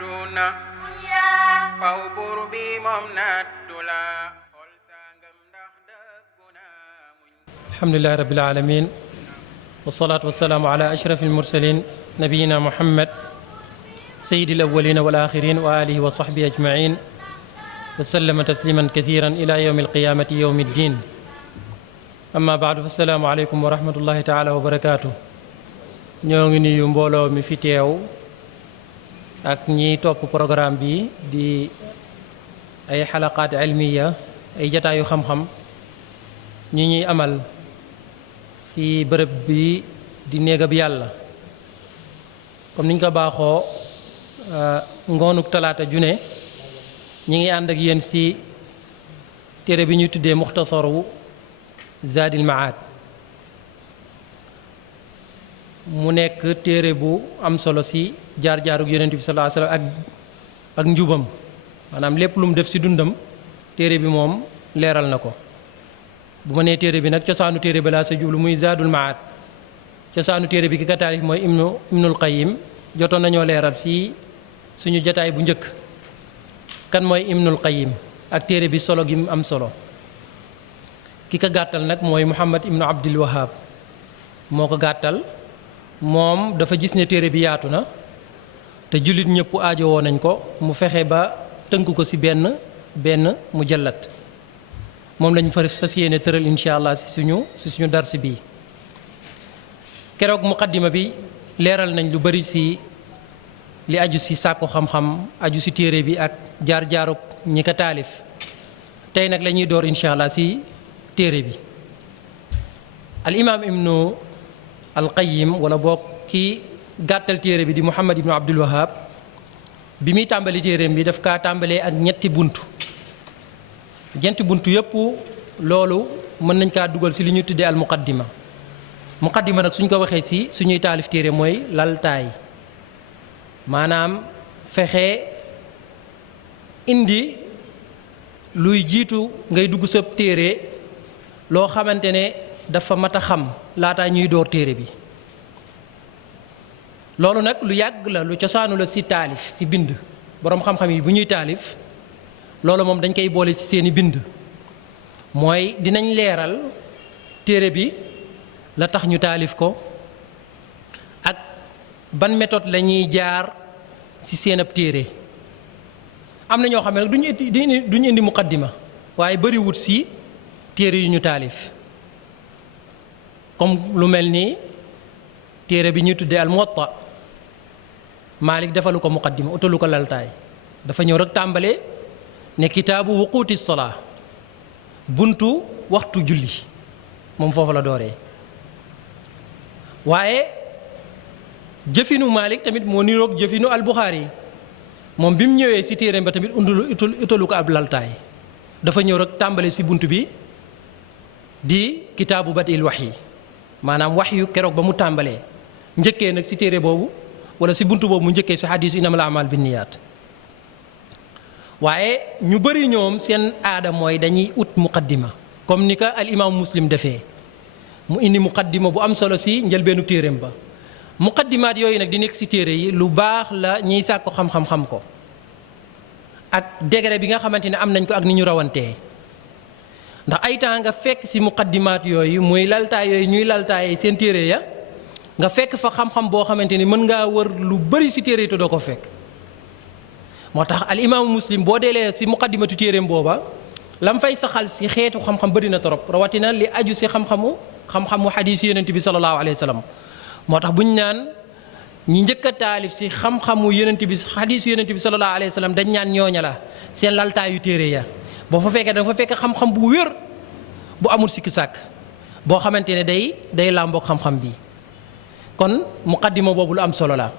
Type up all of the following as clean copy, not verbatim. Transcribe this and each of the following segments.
àdduna faw buur bi moom nattu la xol sangam ndax dëgguna alhamdulillahi rabbil alamin wasalaatu wasalaamu ala ashraf almursalin nabiyina muhammad sayyidi alawalina wal axirin wa alihi wa sahbihi ajmain wa sallama tasliman kathiran ila yawmi alqiyamati yawmi ddin amma baadu fasalaamu aleykum wa rahmatullahi taala wa barakaatu. ñoo ngi nuyu mbooloo mi fi teew ak ñiy topp programme bi di ay xalaqaat ilmiya ay jataayu xam-xam ñi ñuy amal ci bërëb bi di néegab yàlla comme niñ ko baaxoo ngoonuk talaata june ñi ngi ànd ak yéen ci téere bi ñuy tuddee muxtasaru Zaadil Maad mu nekk téere bu am solo ci jaar-jaaruk yonent bi sallallahu alayhi wasallam ak njubam maanaam lépp lu mu def ci dundam téere bi moom leeral na ko. bu ma nee téere bi nag cosaanu téere bi laa sa jublu muy Zaadul Maad cosaanu téere bi ki ka taalif mooy Ibnul Qayyim jotoon nañoo leeral ci suñu jotaay bu njëkk kan mooy Ibnul Qayyim ak téere bi solo gi mu am solo. ki ko gàttal nag mooy Muhammad ibnu Abdul Wahab moo ko gàttal moom dafa gis ne téere bi yaatu na te jullit ñëpp aajowoo nañ ko mu fexe ba tënk ko ci benn mujallat moom lañ fas yéene tëral incha allah ci suñu dars bi. keroog muqaddima bi leeral nañ lu bari ci li aju ci sàkku xam-xam aju ci téere bi ak jaar-jaaruk ñi ko taalif tey nag la ñuy door incha allah ci téere bi. al imaam ibnu al qayyim wala boog kii gàttal téere bi di Muhammad ibnu Abdul Wahab bi muy tàmbali téereem bi daf kaa tàmbalee ak ñetti buntu yépp loolu mën nañ kaa dugal ci li ñu tuddee al muqaddima nag suñ ko waxee ci suñuy taalif téere mooy laltaay maanaam fexe indi luy jiitu ngay dugg sa téere loo xamante ne dafa mat a xam laataa ñuy door téere bi. loolu nag lu yàgg la lu cosaanu la ci taalif ci bind boroom xam-xam yi bu ñuy taalif loolu moom dañ koy boole ci seeni bind mooy dinañ leeral téere bi la tax ñu taalif ko ak ban méthode la ñuy jaar ci seen ab téere. am na ñoo xam ne nag duñu indi muqaddima waaye bariwut ci téere yu ñu taalif comme lu mel ni téere bi ñuy tuddee al Muwatta Maalik defalu ko muqaddima utalu ko laltaay dafa ñëw rek tàmbale ne kitaabu wuquuti salaa buntu waxtu julli moom foofu la dooree. waaye jëfinu Maalik tamit moo niroog jëfinu al Buxaari moom bi mu ñëwee ci téereem ba tamit utalu ko ab laltaay dafa ñëw rek tàmbale ci bunt bi di kitaabu badil wahyi maanaam wahyu keroog ba mu tàmbalee njëkkee nag ci téere boobu wala ci buntu boobu mu njëkkee ci xadiisu innamal a'maal binniyaat. waaye ñu bari ñoom seen aada mooy dañuy ut muqaddima comme ni ko al imaamu Muslim defee mu indi muqaddima bu am solo ci njëlbeenu téereem ba. muqaddimaat yooyu nag di nekk ci téere yi lu baax la ñiy sàkku xam-xam ko ak degré bi nga xamante ne am nañ ko ak ni ñu rawantee. ndax ay temps nga fekk ci muqaddimaat yooyu muy laltaay yooyu ñuy laltaayee seen téere ya nga fekk fa xam-xam boo xamante ni mën ngaa wër lu bari ci téere yi te doo ko fekk. moo tax al imaamu Muslim boo deelee ci muqaddimatu téereem booba lam fay saxal ci xeetu xam-xam bari na torop rawatina li aju ci xam-xamu xadiis yonent bi sallallahu alayhi wa sallam. moo tax bu ñu naan ñi njëkk a taalif ci xam-xamu yonent bi xadiis yonent bi sallallahu alayhi wa sallam dañ ñaan ñooña la seen laltaayu téere ya. boo fa fekkee da nga fa fekk xam-xam bu wér bu amul sikki sàkk boo xamante ne day làmboog xam-xam bi kon muqaddima boobu lu am solo la.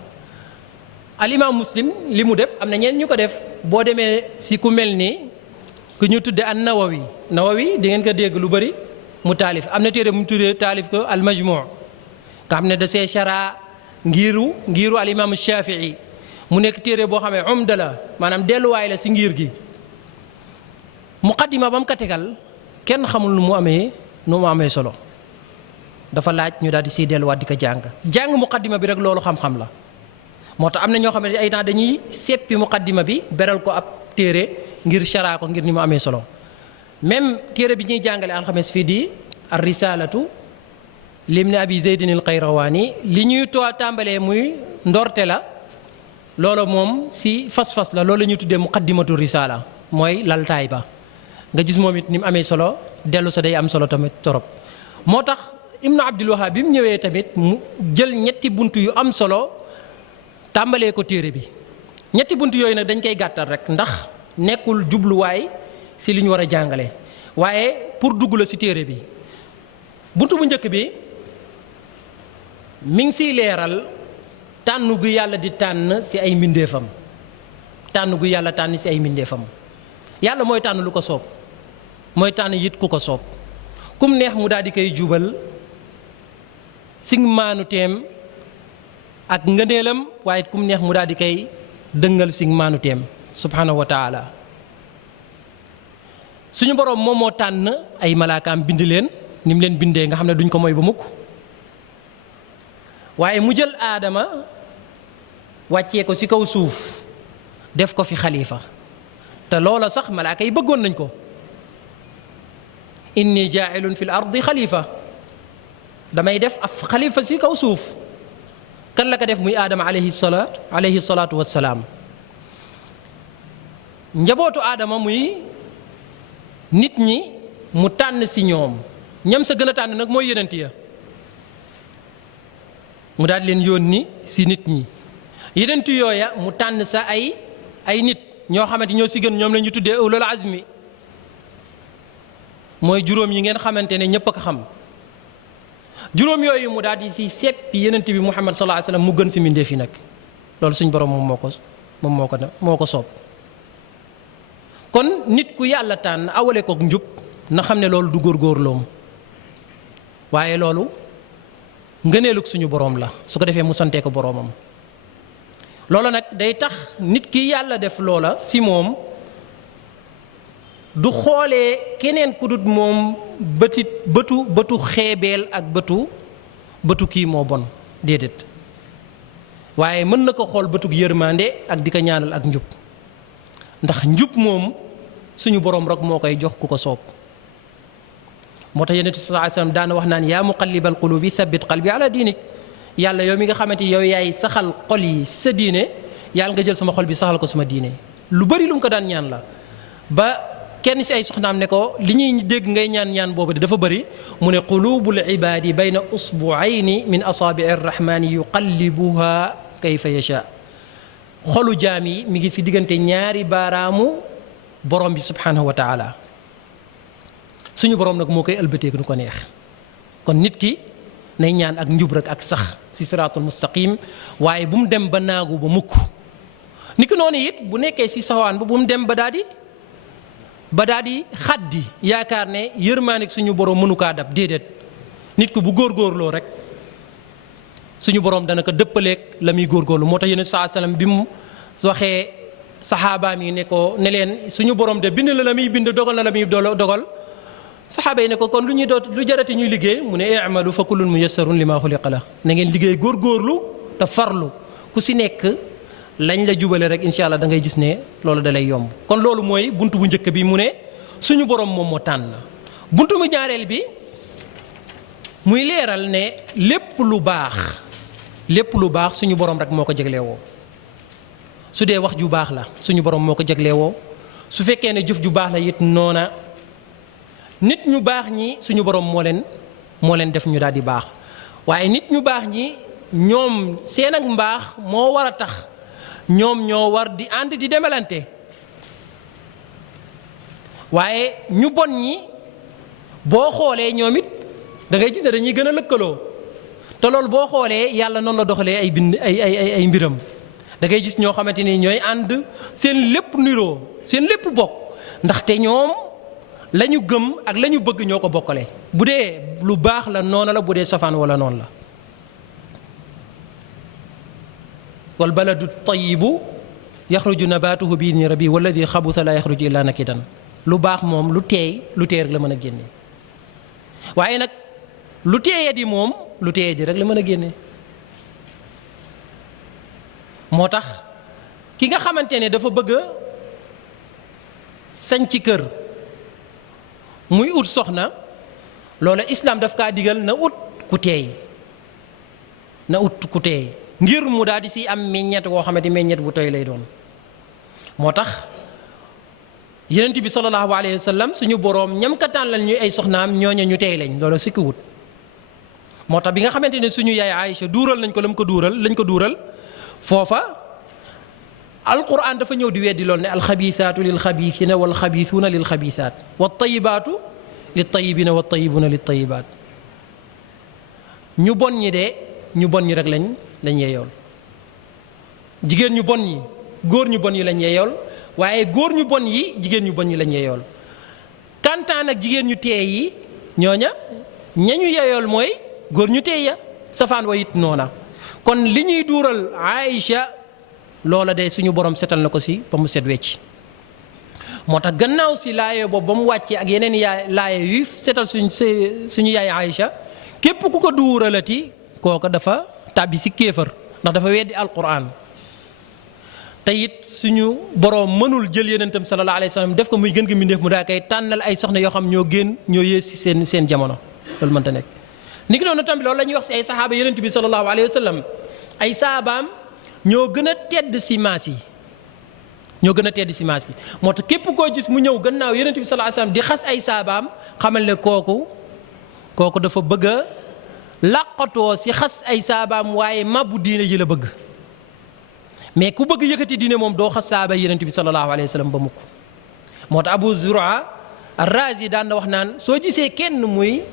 al imaam Muslim li mu def am na ñeneen ñu ko def boo demee ci ku mel ni ku ñu tudde an Nawawi di ngeen ko dégg lu bari mu taalif am na téere mu tuddee taalif ko al Majmuu nga xam ne da see chara ngiiru al imaam Shafii mu nekk téere boo xamee umda la maanaam delluwaay la ci ngir gi. muqaddima ba mu ko tegal kenn xamul nu mu amee solo dafa laaj ñu daal di siy delluwaat di ko jàng muqaddima bi rek loolu xam-xam la moo tax am na ñoo xam ne ay temps dañuy seppi muqaddima bi beral ko ab téere ngir sharaa ko ngir ni mu amee solo même téere bi ñuy jàngale alxames fii di ar risalatu limni abi zeydin al qayrawaani li ñuy tàmbalee muy ndorte la loolu moom si fas-fas la loolu la ñuy tuddee muqaddimatu risala mooy laltaay ba nga gis moom it ni mu amee solo dellu sa day am solo tamit torop moo tax ibnu abdul wahab bi mu ñëwee tamit mu jël ñetti bunt yu am solo tàmbalee ko téere bi ñetti bunt yooyu nag dañ koy gàttal rek ndax nekkul jubluwaay si li ñu war a jàngale waaye pour dugg la si téere bi bunt bu njëkk bi mi ngi siy leeral tànn gu yàlla di tànn si ay mbindeefam tànn gu yàlla tànn si ay mbindeefam yàlla mooy tànn lu ko soob mooy tànn yit ku ko soob kum neex mu daal di koy jubal si maanu teem ak ngëneelam waaye kum neex mu daal di koy dëngal si maanu teem subhanahu wa taala suñu boroom moom moo tànn ay malaakaam bind leen ni mu leen bindee nga xam ne duñ ko moy ba mukk waaye mu jël aadama wàccee ko ci kaw suuf def ko fi xalifa te loola sax malaaka yi bëggoon nañ ko inni jaa'ilun fil ardi xalifa damay def af xalifa ci kaw suuf kan la ko def muy aadama alayhi salaatu wassalaam njabootu aadama muy nit ñi mu tànn ci ñoom ñam sa gën a tànn nag mooy yonent ya mu daal leen yónni ci nit ñi yonent yooya mu tànn sa ay nit ñoo xamante ñoo ci gën ñoom la ñu tuddee ulul azmi mooy juróom yi ngeen xamante ne ñëpp a ko xam juróom yooyu mu daal di ci seppi yonent bi Muhammad sallallahu alayhi wasallam mu gën ci mbindeef yi nag loolu suñ borom moo ko soob kon nit ku yàlla tànn awale ko njub na xam ne loolu du góorgóorloom waaye loolu ngëneelug suñu boroom la su ko defee mu santee ko boroomam loola nag day tax nit ki yàlla def loola ci moom du xoolee keneen ku dut moom bëtu xeebeel ak bëtu kii moo bon déedéet waaye mën na ko xool bëtug yërmande ak di ko ñaanal ak njub ndax njub moom suñu boroom rek moo koy jox ku ko soob moo tax yonent bi sallallahu alayhi wasallam daana wax naan yaa muqallibal qulubi thabbit qalbi ala diinik yàlla yow mi nga xamante yow yaay saxal xol yi sa diine yàlla nga jël sama xol bi saxal ko sama diine lu bari lu mu ko daan ñaan la ba kenn ci ay soxnaam ne ko li ñuy dégg ngay ñaan boobu de dafa bari mu ne qulubul ibadi bayna usbu'ayni min asaabi'i rrahmani yuqallibuha kayfa yasha xolu jaam yi mi ngi ci diggante ñaari baaraamu borom bi subhanahu wa taala suñu borom nag moo koy ëlbateeg nu ko neex kon nit ki nay ñaan ak njub rek ak sax ci siraatul mustaqim waaye bu mu dem ba naagu ba mukk ni ki noonu it bu nekkee ci sawaan ba bu mu dem ba daal di xaddi yaakaar ne yërmaane suñu borom mënu kaa dab déedéet nit ko bu góorgóorloo rek suñu borom dana ko dëppaleeg la muy góorgóorlu moo tax yonent saa sallam bi mu waxee saxaabaam yi ne leen suñu borom de bind la muy bind dogal na la muy dogal saxaaba yi ne ko kon lu jarati ñuy liggéey mu ne i'malu fa kullun muyassarun lima xuliqa la na ngeen liggéey góorgóorlu te farlu ku si nekk lañ la jubale rek incha allah da ngay gis ne loolu da lay yomb kon loolu mooy buntu bu njëkk bi mu ne suñu borom moom moo tànn buntu bu ñaareel bi muy leeral ne lépp lu baax suñu borom rek moo ko jegleewoo su dee wax ju baax la suñu borom moo ko jegleewoo su fekkee ne jëf ju baax la it noona nit ñu baax ñi suñu borom moo leen def ñu daal di baax waaye nit ñu baax ñi ñoom seen ak mbaax moo war a tax ñoom ñoo war di ànd di demalante waaye ñu bon ñi boo xoolee ñoom it da ngay gis ne dañuy gën a lëkkaloo te loolu boo xoolee yàlla noonu la doxalee ay mbiram da ngay gis ñoo xamante ni ñooy ànd seen lépp niroo seen lépp bokk ndaxte ñoom la ñu gëm ak la ñu bëgg ñoo ko bokkale bu dee lu baax la noona la bu dee safaan wala noonu la wal baladu tayyibu yaxruju nabaatuhu bi idni rabbi walladi xabusa la yaxruju illa nakidan lu baax moom lu teey rek la mën a génne waaye nag lu teeye di moom lu teeye di rek la mën a génne moo tax ki nga xamante ne dafa bëgg a sañ ci kër muy ut soxna loola islam daf kaa digal na ut ku teey ngir mu daal di si am meññet woo xamante meññet bu tooy lay doon. moo tax Yonent bi sallallahu alayhi wa sallam suñu boroom ñam ka tànnal ñuy ay soxnaam ñooña ñu teey lañ loola sikki wut. moo tax bi nga xamante ne suñu yaay Aïcha duural nañ ko lañ ko duural foofa alquran dafa ñëw di weddi loolu ne alxabisaatu lil xabisina wal xabisuuna lil xabisaat wat tayibaatu lit tayibina wat tayibuuna lit tayibaat. ñu bon ñi de ñu bon ñi rek lañ yeeyool, jigéen ñu bon ñi góor ñu bon ñi lañ yeeyool, waaye góor ñu bon yi jigéen ñu bon ñi lañ yeeyool. kantaan ak jigéen ñu teey yi ñooña ñañu yeeyool mooy góor ñu teey ya safaan wa it noona. kon li ñuy duural Aïcha loola de suñu borom setal na ko si ba mu set wecc. moo tax gannaaw si laaye boobu ba mu wàccee ak yeneen yaay laaye yuy setal suñu yaay Aïcha képp ku ko duuralati kooka dafa tàbbi si kéefër ndax dafa weddi alquran. te it suñu borom mënul jël yenentam sallallahu alayhi wa sallam def ko muy gën gi mbindéef mu daa koy tànnal ay soxna yoo xam ñoo yées si seen jamono loolu mënta nekk. ni ki noonu tamit loolu la ñuy wax si ay saxaaba yenent bi sallallahu alayhi wa sallam ay saabaam ñoo gën a tedd si maas yi moo tax képp koo gis mu ñëw gannaaw yenent bi sallallahu alayhi wa sallam di xas ay saabaam xamal ne kooku dafa bëgg a làqatoo si xas ay saabaam waaye mabbu diine ji la bëgg. mais ku bëgg yëkkati diine moom doo xas saaba yenent bi sallallahu alayhi wa sallam ba mukk. moo tax Abu Zur'a ar-Razi daan na wax naan soo gisee kenn muy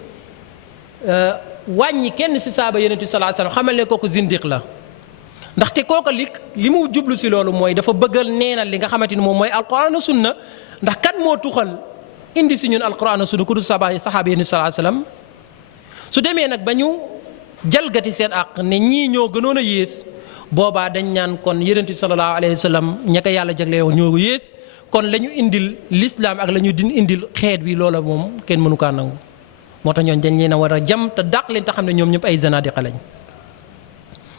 wàññi kenn si saaba yenent bi sallallahu alayhi wa sallam xamal ne kooku zindiq la. ndaxte kooku li mu jublu si loolu mooy dafa bëggal neenal li nga xamante ni moom mooy alquran a sunna. ndax kat moo tuxal indi si ñun alquran a sunna ku du saxaaba yenent bi sallallahu alayhi wa sallam su demee nag ba ñu jalgati seen àq ne ñii ñoo gënoon a yées boobaa dañ ñaan kon yonent bi sallallahu alayhi wa sallam ña ko yàlla jagle woon ñoo yées kon la ñu indil l'islam ak la ñu din indil xeet bi loola moom kenn mënu kaa nangu. moo tax ñooñ dañ leen a war a jam te dàq leen te xam ne ñoom ñëpp ay zanadiqa lañ.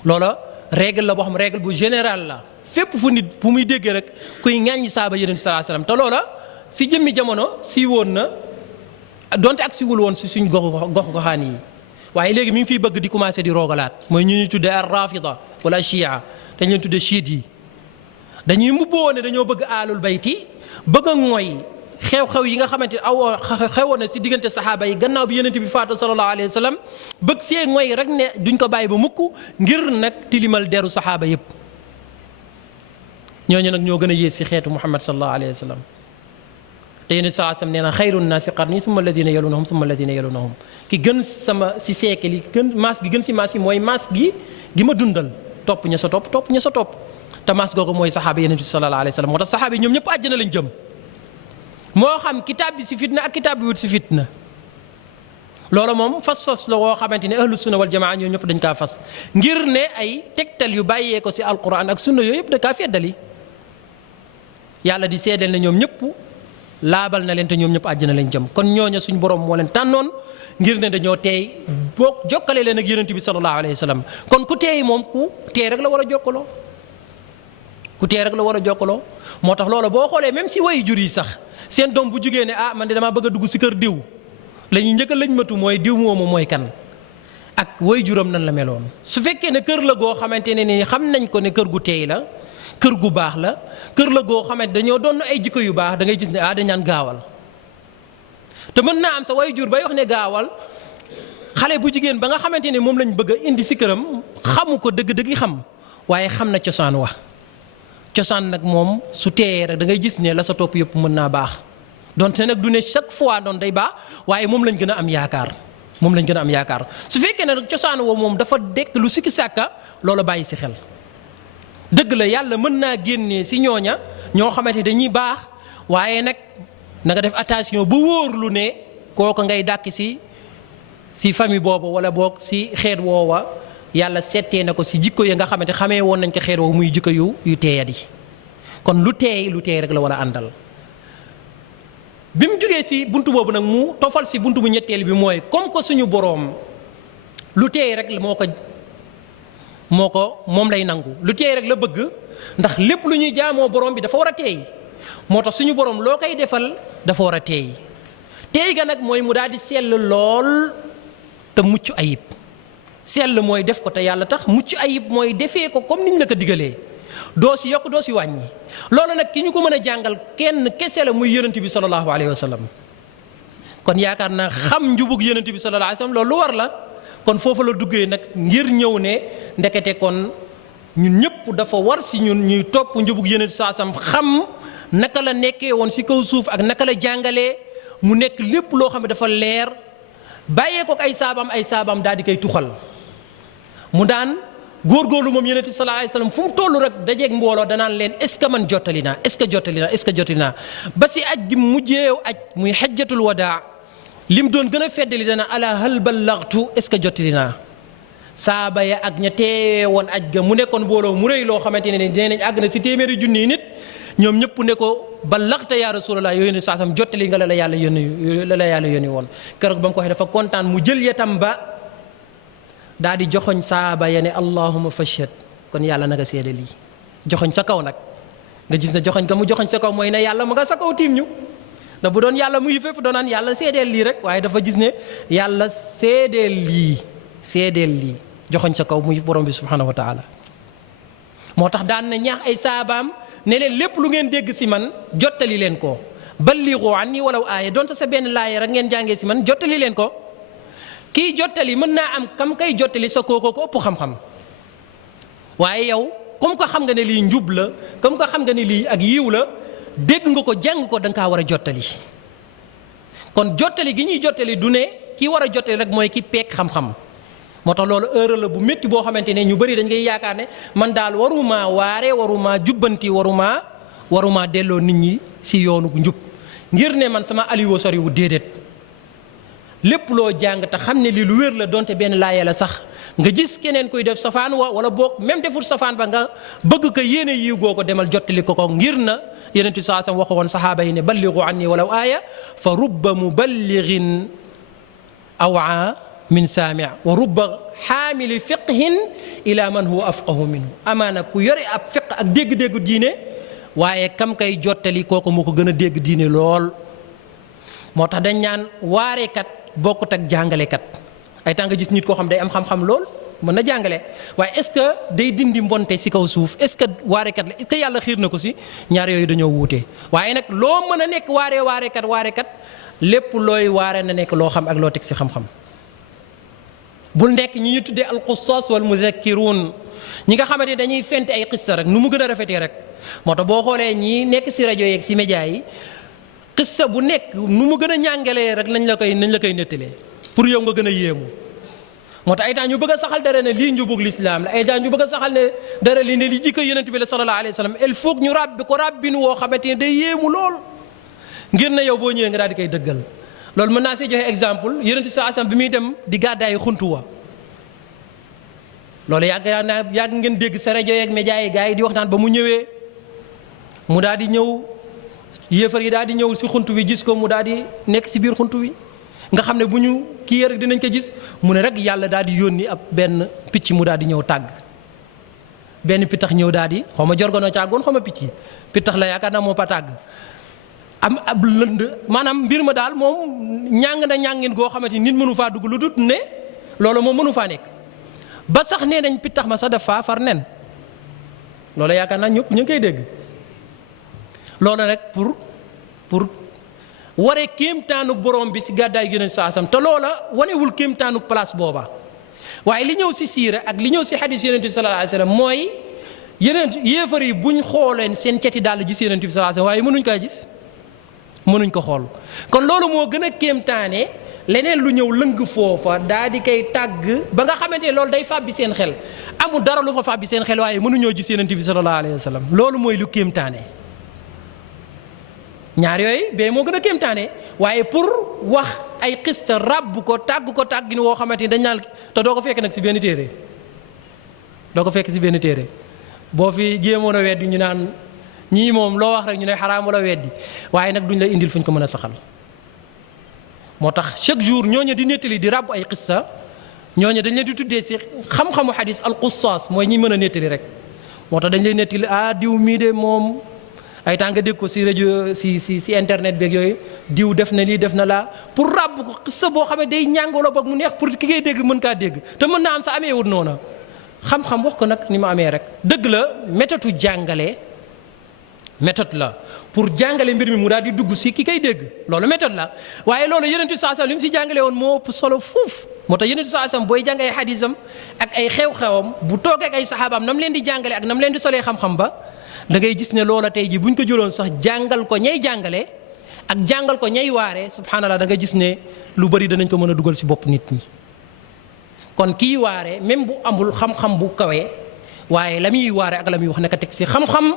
loola règle la boo xam règle bu général la fépp fu nit fu muy déggee rek kuy ŋàññi saaba yonent bi sallallahu alayhi wa sallam te loola si jëmmi jamono si woon na donte ak siwul woon si suñ gox-goxaan yi waaye léegi mi ngi fiy bëgg di commencé di roogalaat mooy ñu ñuy tuddee ar rafida wala chia dañ leen tuddee chiite yi dañuy mbubboo ne dañoo bëgg aalul bayti bëgg a mooy xew-xew yi nga xamante ne xewoon na si diggante saxaaba yi gannaaw bi yonent bi faatu sallallahu alayhi wa sallam bëgg see mooy rek ne duñ ko bàyyi ba mukk ngir nag tilimal deru saxaaba yëpp ñooñu nag ñoo gën a yées si xeetu Muhammad sallallahu alayhi wa sallam. te yonent sallallahu alayhi wa sallam nee na xayru naasi qarni summa alladina yalunahum summa alladina yalunahum ki gën sama si siècle yi gën maas gi gën si maas yi mooy maas gi ma dundal topp ña sa topp te maas googu mooy saxaaba yonent bi sallallahu alayhi wa sallam moo tax saxaaba yi ñoom ñëpp àjjana lañ jëm moo xam kitaab bi si fitna ak kitaab bi wut si fitna. loolu moom fas la woo xamante ne ahlu sunna wal jamaa ñoom ñëpp dañ kaa fas ngir ne ay tegtal yu bàyyee ko si alquran ak sunna yooyu yëpp da kaa feddali yàlla di seedeel ne ñoom ñëpp laabal na leen te ñoom ñëpp àjjana lañ jëm kon ñooña suñ borom moo leen tànnoon ngir ne dañoo teey boo jokkale leen ak yonent bi sallallahu alayhi wa sallam kon ku teey moom ku teey rek la war a jokkaloo moo tax loolu boo xoolee même si way jur yi sax seen doom bu jugee ne man de damaa bëgg a dugg si kër diw la ñuy njëkk a lañ matu mooy diw moomu mooy kan ak way juram nan la meloon. su fekkee ne kër la goo xamante ne ni xam nañ ko ne kër gu teey la kër gu baax la kër la goo xamante dañoo doon ay jikko yu baax da ngay gis ne dañ naan gaawal te mën naa am sa way jur bay wax ne gaawal xale bu jigéen ba nga xamante ne moom lañ bëgg a indi si këram xamu ko dëgg-dëgg xam waaye xam na cosaan wax cosaan nag moom su teeyee rek da ngay gis ne la sa topp yëpp mën naa baax donte nag du ne chaque fois doon day baax waaye moom lañ gën a am yaakaar su fekkee ne nag cosaan woo moom dafa dekk lu sikki sàkka loolu bàyyi si xel. dëgg la yàlla mën naa génnee si ñooña ñoo xamante dañuy baax waaye nag na nga def attention bu wóorlu ne kooku ngay dàkk si famille boobu wala boog si xeet woowa yàlla settee na ko si jikko ya nga xamante xamee woon nañ ko xeet woowu muy jikko yu teeyadi kon lu teey rek la war a àndal. bi mu jógee si buntu boobu nag mu tofal si buntu bu ñetteel bi mooy comme que suñu boroom lu teey rek moom lay nangu lu teey rek la bëgg ndax lépp lu ñuy jaamoo borom bi dafa war a teey moo tax suñu borom loo koy defal dafa war a teey teey ga nag mooy mu daal di sell lool te mucc ayib sell mooy def ko te yàlla tax mucc ayib mooy defee ko comme niñ la ko digalee doo si yokk doo si wàññi loolu nag ki ñu ko mën a jàngal kenn kese la muy yonent bi sallallahu alayhi wa sallam kon yaakaar naa xam njubug yonent bi sallallahu alayhi wa sallam loolu lu war la kon foofu la duggee nag ngir ñëw ne ndekete kon ñun ñëpp dafa war si ñun ñuy topp njubug yonent saasam xam naka la nekkee woon si kaw suuf ak naka la jàngalee mu nekk lépp loo xam ne dafa leer bàyyee ko ay saabaam daal di koy tuxal mu daan góorgóorlu moom yonent bi sallallahu alayhi wasallam fu mu toll rek dajeeg mbooloo danaan leen est-ce que man jottali naa est-ce que jottali naa est-ce que jottali naa ba si aj gi mujjee aj muy xajjatul wadaa lim doon gën a feddali dana ala hal ballaghtu est-ce que jottali naa saaba ya ak ña teewee woon aj ga mu nekkoon mbooloo mu rëy loo xamante ne nee nañ àgg na si téeméeri junni nit ñoom ñëpp ne ko ballaghta ya rasulullah yooyu ne saasam jottali nga la yàlla yónni woon keroog ba mu ko waxee dafa kontaan mu jël yetam ba daa di joxoñ saaba ya ne allahumma fashhad kon yàlla na nga seede lii joxoñ sa kaw nag nga gis ne joxoñ ka mu joxoñ sa kaw mooy ne yàlla ma nga sa kaw tiim ñu ndax bu doon yàlla muy fépp doonaan yàlla seedeel lii rek waaye dafa gis ne yàlla seedeel lii joxoñ sa kaw muy borom bi subhanahu wa taala moo tax daan na ñaax ay saabaam ne leen lépp lu ngeen dégg si man jottali leen ko ballighu anni walaw aaya donte sa benn laaya rek ngeen jàngee si man jottali leen ko kii jottali mën naa am kam kay jottali sa kooko ko ëpp xam-xam waaye yow comme ko xam nga ne lii njub la comme ko xam nga ne lii ak yiw la dégg nga ko jàng ko da nga kaa war a jottali kon jottali gi ñuy jottali du ne ki war a jottali rek mooy ki peek xam-xam moo tax loolu erreur la bu métti boo xamante ne ñu bëri dañ ngay yaakaar ne man daal waruma waare waruma jubbanti waruma delloo nit ñi si yoonu njub ngir ne man sama aliwo sori wu déedéet lépp loo jàng te xam ne lii lu wér la donte benn laaya la sax nga gis keneen kuy def safaan wala boog même deful safaan ba nga bëgg ko yéene yiw goo ko demal jottali ko ngir na Yonent bi saa sam waxu woon saxaaba yi ne ballighu anni walaw aaya fa rubba muballighin awaa min saami' wa rubba xaamili fiqhin ila man huwa afqahu minhu amaana ku yore ab fiq ak dégg-déggu diine waaye kam kay jottali kooku moo ko gën a dégg diine lool moo tax dañ ñaan waarekat bokkut ak jàngalekat ay temps nga gis nit koo xam day am xam-xam lool mën na jàngale waaye est-ce que day dindi mbonte si kaw suuf est-ce que waarekat la est-ce que yàlla xiir na ko si ñaar yooyu dañoo wuute waaye nag loo mën a nekk waarekat lépp looy waare na nekk loo xam ak loo teg si xam-xam bul nekk ñi ñu tuddee alqussas wal mudhakkirun ñi nga xamante dañuy fente ay xissa rek nu mu gën a rafetee rek moo tax boo xoolee ñi nekk si rajo yeeg si média yi xissa bu nekk nu mu gën a ñàngalee rek nañ la koy nettalee pour yow nga gën a yéemu moo tax ay temps ñu bëgg a saxal dara ne lii njubug lislaam la ay temps ñu bëgg a saxal ne dara lii ne li jikko yonent bi la sallallahu alayhi wa sallam il faut ñu ràbbi ko ràbbin woo xamante ne day yéemu lool ngir na yow boo ñëwee nga daal di koy dëggal loolu mën naa see joxe exemple yonent bi sallallahu alayhi wa sallam bi muy dem di gàddaay xuntu wa loolu yàgg ngeen dégg sa rajo yeeg média yi gars yi di wax naan ba mu ñëwee mu daal di ñëw yéefar yi daal di ñëw si xuntu wi gis ko mu daal di nekk si biir xuntu wi nga xam ne bu ñu kii rek dinañ ko gis mu ne rek yàlla daal di yónni ab benn picc mu daal di ñëw tàgg benn pittax ñëw daal di xaw ma jorgono càggoon xaw ma picc yi pittax la yaakaar naa moo pa tàgg am ab lënd maanaam mbir ma daal moom ñàng na ñàngin goo xamante ni nit mënu faa dugg lu dut ne loolu moom mënu faa nekk ba sax nee nañ pittax ma sax def faa far nen loolu yaakaar naa ñëpp ñu ngi koy dégg loolu rek pour waree kéemtaanug borom bi si gàddaay Yonent saasam te loola wanewul kéemtaanug place booba waaye li ñëw si siira ak li ñëw si xadiis Yonent bi sallallahu alayhi wa sallam mooy yeneen yéefar yi buñ xooleen seen ceti daal gis Yonent bi sallallahu alayhi wa sallam waaye mënuñ koy gis mënuñ ko xool kon loolu moo gën a kéemtaane leneen lu ñëw lëng foofa daa di koy tàgg ba nga xamante ne loolu day fàbbi seen xel amul dara lu fa fàbbi seen xel waaye mënuñoo gis Yonent bi sallallahu alayhi wa sallam loolu mooy lu kéemtaane ñaar yooyu bee moo gën a kéemtaane waaye pour wax ay xista ràbb ko tàggin woo xamante ni dañ naan te doo ko fekk nag si benn téere boo fi jéemoon a weddi ñu naan ñii moom loo wax rek ñu ne xaraam wala weddi waaye nag duñ la indil fuñ ko mën a saxal moo tax chaque jour ñooñu di nettali di ràbb ay xissa ñooñu dañ leen di tuddee si xam-xamu xadis alqussaas mooy ñi mën a nettali rek moo tax dañ lay nettali diw mii de moom ay temps nga dégg ko si rajo si internet beeg yooyu diw def na lii def na laa pour ràbb ko xissa boo xam ne day ñàng wala boog mu neex pour ki ngay dégg mën kaa dégg te mën naa am sa amee wut noona xam-xam wax ko nag ni ma amee rek dëgg la méthode jàngale méthode la pour jàngale mbir mi mu daal di dugg si ki kay dégg loolu méthode la waaye loolu Yonent bi saa li mu si jàngale woon moo ëpp solo fuuf moo tax Yonent bi saa booy jàng ay xadisam ak ay xew-xewam bu toogee ak ay saxaabaam nam leen di jàngale ak nam leen di solee xam-xam ba da ngay gis ne loola tey ji buñ ko jëloon sax jàngal ko ñay jàngale ak jàngal ko ñay waare subhanallah da nga gis ne lu bari danañ ko mën a dugal si bopp nit ñi kon kii waare même bu amul xam-xam bu kawee waaye la muy waare ak la muy wax naka teg si xam-xam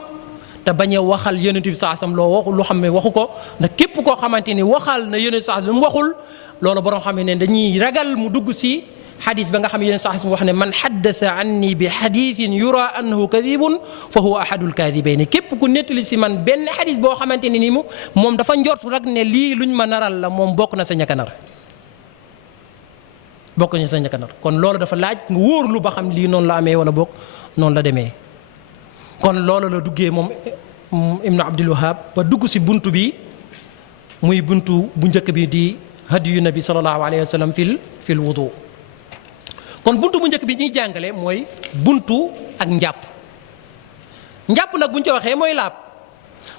te bañ a waxal Yonent bi saasam loo waxul lu xam ne waxu ko ndax képp koo xamante ni waxal na Yonent bi saasam lu mu waxul loolu borom xam ne dañuy ragal mu dugg si xadis ba nga xam ne Yonent bi saasam wax ne man haddasa anni bi xadisin yura annahu kadibun fa huwa ahadul kadibayni képp ku nettali si man benn xadis boo xamante ni moom dafa njortu rek ne lii luñ ma naral la moom bokk na sa ñaka nar bokk na sa ñaka nar kon loolu dafa laaj nga wóorlu ba xam lii noonu la amee wala bokk noonu la demee kon loolu la duggee moom Ibnu Abdul Wahab ba dugg si buntu bi muy buntu bu njëkk bi di hadiyu nabi sallallahu alayhi wa sallam fil wudu kon buntu bu njëkk bi ñuy jàngale mooy buntu ak njàpp nag bu ñu ko waxee mooy laab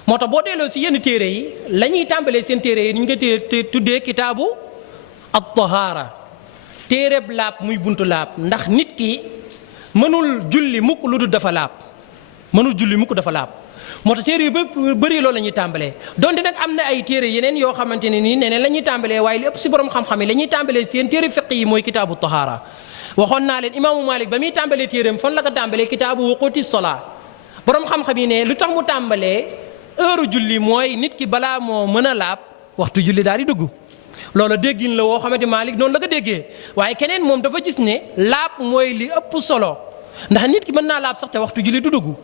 moo tax boo delloo si yenn téere yi la ñuy tàmbalee seen téere yi ni ñu ko tuddee kitaabu at-tahaara téereb laab muy buntu laab ndax nit ki mënul julli mukk lu dul dafa laab mënul julli mukk dafa laab moo tax téere yu bëri loolu la ñuy tàmbalee donte nag am na ay téere yeneen yoo xamante ne nii neneen la ñuy tàmbalee waaye li ëpp si borom xam-xam yi la ñuy tàmbalee seen téere fiq yi mooy kitaabu tahaara waxoon naa leen imaamu Malik ba muy tàmbalee téereem fan la ko tàmbalee kitaabu wuquti solaa borom xam-xam yi ne lu tax mu tàmbalee heure julli mooy nit ki balaa moo mën a laab waxtu julli daal di dugg loolu déggin la woo xamante Malik noonu la ko déggee waaye keneen moom dafa gis ne laab mooy li ëpp solo ndax nit ki mën naa laab sax te waxtu julli du dugg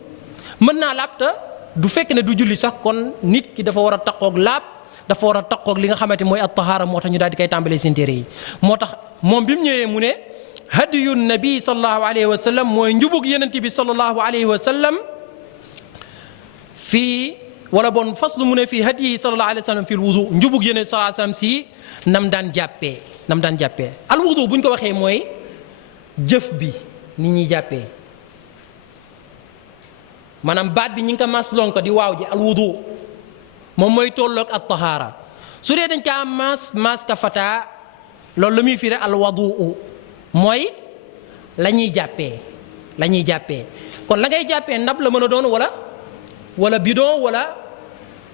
mën naa laab te du fekk ne du julli sax kon nit ki dafa war a taqoog laab dafa war a taqoog li nga xamante mooy at-tahaara moo tax ñu daal di koy tàmbalee seen téere yi moo tax moom bi mu ñëwee mu ne hadiyu nabi sallallahu alayhi wa sallam mooy njubug Yonent bi sallallahu alayhi wa sallam fii wala bon faslu mu ne fii hadiyi sallallahu alayhi wa sallam fil wudu njubug Yonent sallallahu alayhi wa sallam si nam daan jàppee al wudu bu ñu ko waxee mooy jëf bi ni ñuy jàppee maanaam baat bi ñi ngi ko maslon ko di waaw ji al wudu moom mooy tolloog at tahaara su dee dañ kaa mas ka fata loolu la muy firi al wadu mooy la ñuy jàppee kon la ngay jàppee ndab la mën a doon wala bidon wala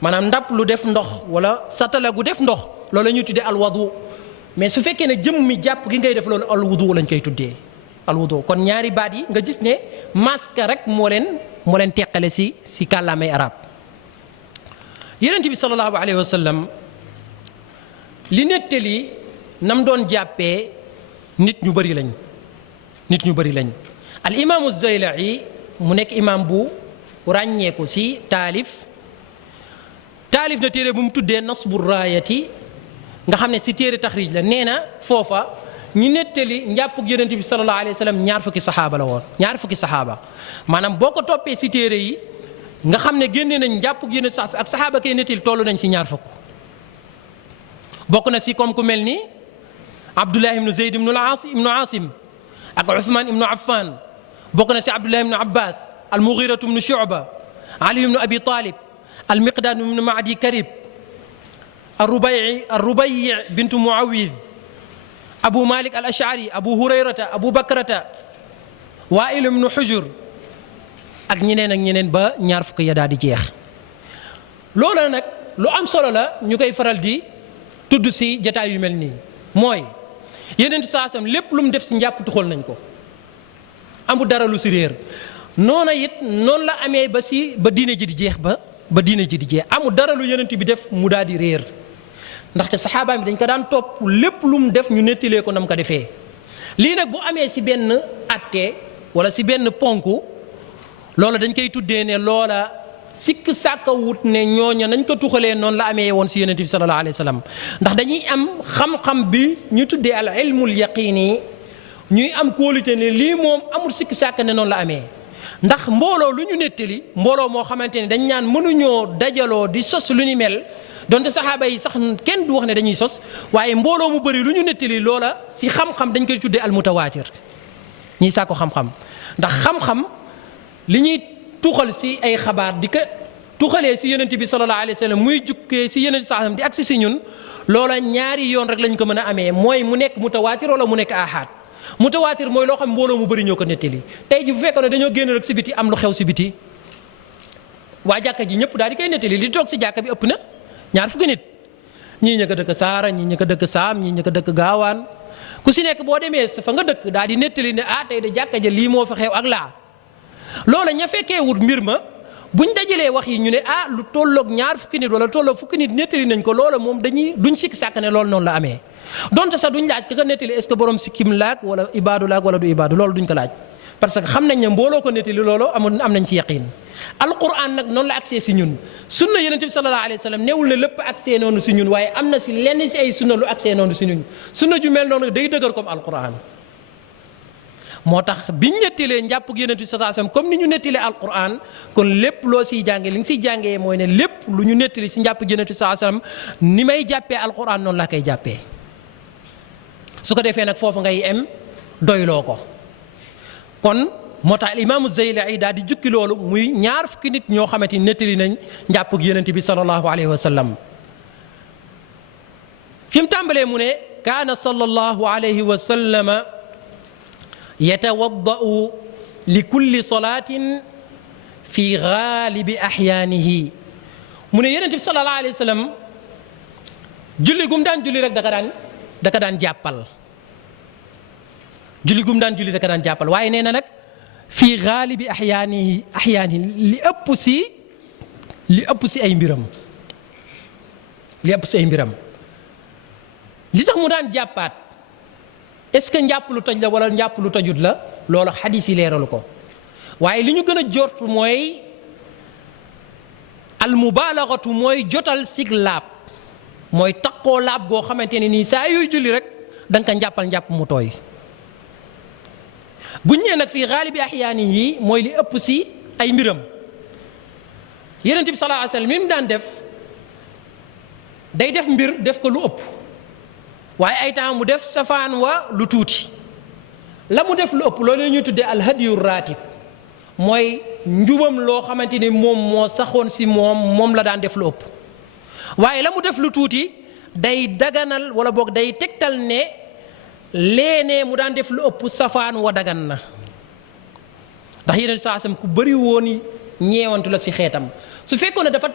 maanaam ndab lu def ndox wala satala gu def ndox loolu la ñuy tuddee al wadu mais su fekkee ne jëm mi jàpp gi ngay def loolu al wudu lañ koy tuddee al wudu kon ñaari baat yi nga gis ne maska rek moo leen teqale si kàllaamay arab Yonent bi sallallahu alayhi wa sallam li nettali nam doon jàppee nit ñu bëri lañ al imaamu Zayla'i mu nekk imaam bu ràññeeku si taalif na téere bu mu tuddee nasbu raayati nga xam ne si téere taxriij la nee na foofa ñu nettali njàppug Yonent bi sallallahu alayhi wa sallam ñaar fukki saxaaba maanaam boo ko toppee si téere yi nga xam ne génne nañ njàppug Yonent sax ak saxaaba kay nettali toll nañ si ñaar fukk bokk na si comme ku mel ni Abdullah ibnu Zayd ibnu Asim ak Uthman ibnu Affan bokk na si Abdullah ibnu Abbas al-Mughiratu ibnu Shu'ba Ali ibnu Abi Talib al-Miqdad ibnu Ma'di Karib ar-Rubayyi bintu Muawid Abu Malik al-Ash'ari Abu Hurayrata Abu Bakrata Wa'il ibnu Hujur ak ñeneen ba ñaar fukk ya daal di jeex loola nag lu am solo la ñu koy faral di tudd si jataay yu mel nii mooy Yonent saasam lépp lu mu def si njàpp tuxal nañ ko amul dara lu si réer noona it noonu la amee ba diine ji di jeex ba diine ji di jeex amul dara lu Yonent bi def mu daal di réer ndaxte saxaabaam bi dañ ko daan topp lépp lu mu def ñu nettilee ko nam ko defee lii nag bu amee si benn atte wala si benn ponk loola dañ koy tuddee ne loola sikk sàkka wut ne ñooña nañ ko tuxalee noonu la amee woon si Yonent bi sallallahu alayhi wa sallam ndax dañuy am xam-xam bi ñu tuddee al ilmul yaqini ñuy am kóolute ne lii moom amul sikki sàkk ne noonu la amee ndax mbooloo lu ñu nettali mbooloo moo xamante ne dañ ñaan mënuñoo dajaloo di sos lu ni mel donte saxaaba yi sax kenn du wax ne dañuy sos waaye mbooloo mu bëri lu ñu nettali loola si xam-xam dañ koy tuddee almutawaatir ñiy sàkko xam-xam ndax xam-xam li ñuy tuxal si ay xabaar di ko tuxalee si yonent bi sallallahu alayhi wa sallam muy jukkee si yonent sallam di agsi si ñun loola ñaari yoon rek lañ ko mën a amee mooy mu nekk mutawaatir wala mu nekk ahad mutawaatir mooy loo xam mbooloo mu bëri ñoo ko nettali tey ji bu fekkoon ne dañoo génn rek si biti am lu xew si biti waa jàkka ji ñëpp daal di koy nettali li toog si jàkka bi ëpp na ñaar fukki nit ñii ña ko dëkk Saara ñii ña ko dëkk Saam ñii ña ko dëkk Gaawaan ku si nekk boo demee fa nga dëkk daal di nettali ne tey de jàkka ja lii moo fa xew ak laa loola ña fekkee wut mbir ma buñ dajalee wax yi ñu ne lu tolloog ñaar fukki nit wala tolloog fukki nit nettali nañ ko loola moom duñ sikk sàkk ne loolu noonu la amee donte sax duñ laaj ka nettali est-ce que borom sikkim laag wala ibaadu laag wala du ibaadu loolu duñ ko laaj parce que xam nañ ne mbooloo ko nettali loolu am nañ ci yaqiin alquran nag noonu la accès si ñun sunna yonent bi sallallahu alayhi wa sallam neewul ne lépp accès noonu si ñun waaye am na si lenn si ay sunna lu accès noonu si ñun sunna ju mel noonu day dëgër comme alquran moo tax biñ nettalee njàpp gi yonent bi sallallahu alayhi wa sallam comme ni ñu nettalee alquran kon lépp loo siy jàngee li nga siy jàngee mooy ne lépp lu ñu nettali si njàpp gi yonent bi sallallahu alayhi wa sallam ni may jàppee alquran noonu laa koy jàppee su ko defee nag foofu ngay em doyloo ko kon moo tax imaamu Zaylai daal di jukki loolu muy ñaar fukki nit ñoo xamante ni nettali nañ njàpp gi yonent bi sallallahu alayhi wa sallam fi mu tàmbalee mu ne kaana sallallahu alayhi wa sallama yatawaddau li kulli salaatin fi gaalibi axyaanihi mu ne yonent bi sallallahu alayhi wa sallam julli gum daan julli rek daka daan jàppal julli gum daan julli daka daan jàppal waaye nee na nag fii gaalibi axyaanihi li ëpp si ay mbiram li tax mu daan jàppaat est-ce que njàpp lu toj la wala njàpp lu tojut la loolu xadis yi leeralu ko waaye li ñu gën a jort mooy almubalagatu mooy jotal sig laab mooy taqoo laab goo xamante ne nii saa yuy julli rek da nga ko njàppal njàpp mu tooy buñ ñëwee nag fii gaalibi axyaani yi mooy li ëpp si ay mbiram yonent bi sallallahu alayhi wa sallam mi mu daan def day def mbir def ko lu ëpp waaye ay temps mu def safaan wa lu tuuti la mu def lu ëpp loolu la ñuy tuddee alhadiyu raatib mooy njubam loo xamante ni moom moo saxoon si moom la daan def lu ëpp waaye la mu def lu tuuti day daganal wala boog day tegtal ne léenee mu daan def lu ëpp safaan wa dagan na ndax yeneen saasam ku bëri woon ñeewantu la si xeetam su fekkoon ne dafa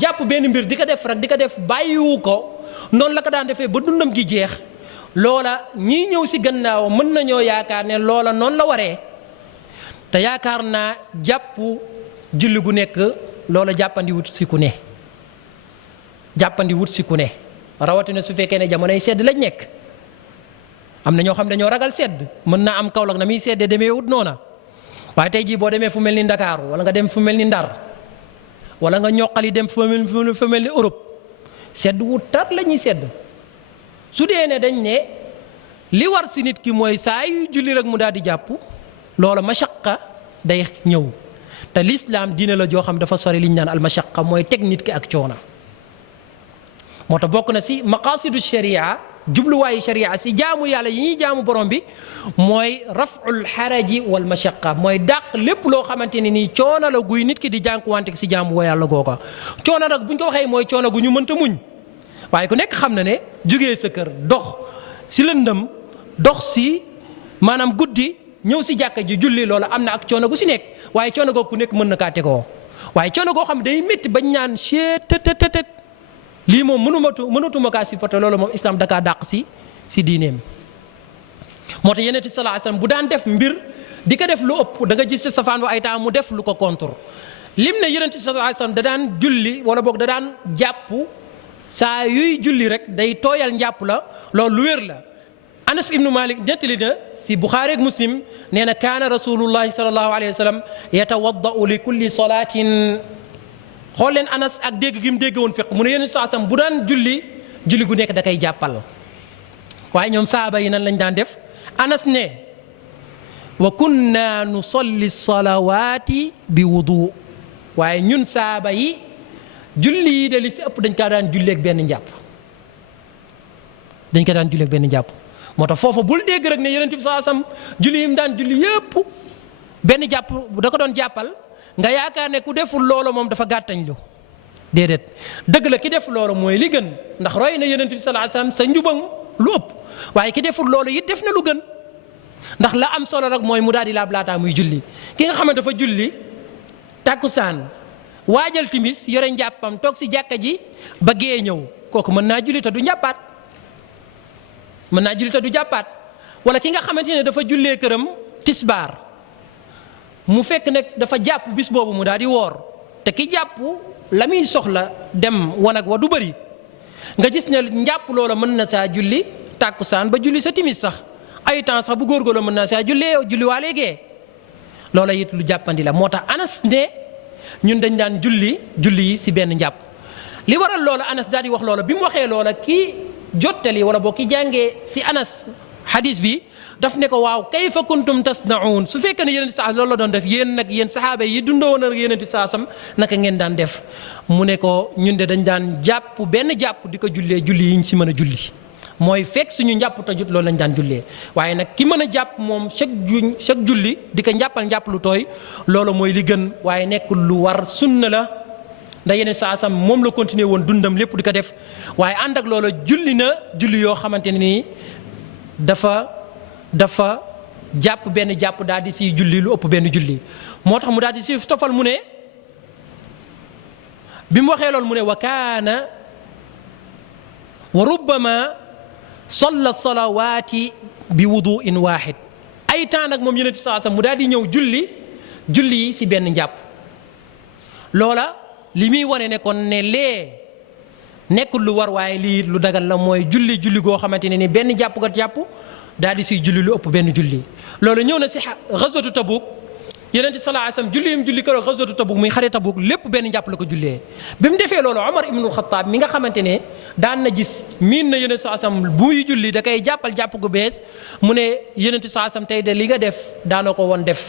jàpp benn mbir di ko def rek di ko def bàyyiwu ko noonu la ko daan defee ba dundam gi jeex loola ñii ñëw si gannaaw mën nañoo yaakaar ne loola noonu la waree te yaakaar naa jàpp julli gu nekk loola jàppandi wut si ku ne rawatina su fekkee ne jamonoy sedd lañ nekk am na ñoo xam dañoo ragal sedd mën naa am Kaolack na muy seddee demee wut noona waaye tey jii boo demee fu mel ni Ndakaaru wala nga dem fu mel ni Ndar wala nga ñoqali dem fu mel ni Europe sedd wu tar la ñuy sedd su dee ne dañ ne li war si nit ki mooy saa yu julli rek mu daal di jàpp loola mashaqqa day ñëw te lislaam diine la joo xam dafa sori li ñu naan al mashaqqa mooy teg nit ki ak coona moo tax bokk na si maqasidu sharia jubluwaayu sharia si jaamu yàlla yi ñuy jaamu borom bi mooy raful xaraji wal mashaqqa mooy dàq lépp loo xamante ne nii coono la guy nit ki di jànkuwante si jaamu yàlla googa coono nag buñ ko waxee mooy coono gu ñu mënta muñ waaye ku nekk xam na ne jugee sa kër dox si lëndëm dox si maanaam guddi ñëw si jàkka ji julli loola am na ak coono gu si nekk waaye coono googu ku nekk mën na kaa tegoo waaye coono goo xam day métti bañ naan cheetetetet lii moom mënatuma kaa supporté loolu moom islam da kaa dàq si diineem moo tax Yonent bi sallallahu alayhi wasallam bu daan def mbir di ko def lu ëpp da nga gis safaan wa ay temps mu def lu ko contre lim ne Yonent bi sallallahu alayhi wasallam da daan julli wala boog da daan jàpp saa yuy julli rek day tooyal njàpp la loolu lu wér la Anas ibnu Malik nettali na si Buxaari ak Muslim nee na kaana rasulullahi sallallahu alayhi wa sallam yatawaddau li kulli salaatin xool leen Anas ak dégg gi mu dégg woon fiq mu ne yenn saa sam bu daan julli gu nekk da koy jàppal waaye ñoom saaba yi nan lañ daan def Anas ne wa kunna nusalli salawaati bi wudu waaye ñun saaba yi julli yi de li si ëpp dañ kaa daan julleeg benn njàpp dañ ko daan julleeg benn njàpp moo tax foofa bul dégg rek ne yonent bi sallallahu alayhi wasallam julli yi mu daan julli yépp benn jàpp da ko doon jàppal nga yaakaar ne ku deful loolu moom dafa gàttañ lu déedéet dëgg la ki def loolu mooy li gën ndax roy na yonent bi sallallahu alayhi wasallam sa njubam lu ëpp waaye ki deful loolu it def na lu gën ndax la am solo rek mooy mu daal di laab laataa muy julli ki nga xam ne dafa julli tàkkusaan waajal timis yore njàppam toog si jàkka ji ba gee ñëw kooku mën naa julli te du njàppaat mën naa julli te du jàppaat wala ki nga xamante ne dafa jullee këram tisbaar mu fekk nag dafa jàpp bis boobu mu daal di woor te ki jàpp la muy soxla dem wanag wa du bëri nga gis ne njàpp loola mën na saa julli tàkkusaan ba julli sa timis sax ay temps sax bu góorgóorlu mën naa saa julli waa léegee loola it lu jàppandi la moo tax Anas ne ñun dañ daan julli yi si benn njàpp li waral loola Anas daal di wax loola bi mu waxee loola ki jottali wala boo ki jàngee si Anas hadis bi daf ne ko waaw kayfa kuntum tasnaun su fekkee ne yonent saa loolu la doon def yéen saxaaba yi dundoo woon ak yonent saasam naka ngeen daan def mu ne ko ñun de dañ daan jàpp benn jàpp di ko jullee julli yi ñu si mën a julli mooy fekk suñu njàpp tajut loolu lañ daan jullee waaye nag ki mën a jàpp moom chaque julli di ko njàpp lu tooy loolu mooy li gën waaye nekk lu war sunna la ndax yeneen saasam moom la continuer woon dundam lépp di ko def waaye ànd ak loola julli na julli yoo xamante ne nii dafa jàpp benn jàpp daal di siy julli lu ëpp benn julli moo tax mu daal di si tofal mu ne bi mu waxee loolu mu ne wa kaana wa rubbama salla salawaati bi wuduin waahid ay temps nag moom yonent saa mu daal di ñëw julli yi si benn njàpp loola li muy wane ne kon ne lee nekkul lu war waaye lii lu dagal la mooy julli goo xamante ne ni benn jàpp kat jàpp daal di siy julli lu ëpp benn julli loolu ñëw na si ghazwatu Tabuk yonent sallallahu alayhi wasallam julli keroog ghazwatu Tabuk muy xare Tabuk lépp benn njàpp la ko jullee bi mu defee loolu Omar ibnul Xattaab mi nga xamante ne daan na gis miin na yonent sallallahu alayhi wasallam bu muy julli da koy jàppal jàpp gu bees mu ne yonent sallallahu alayhi wasallam tey de li nga def daanoo ko woon def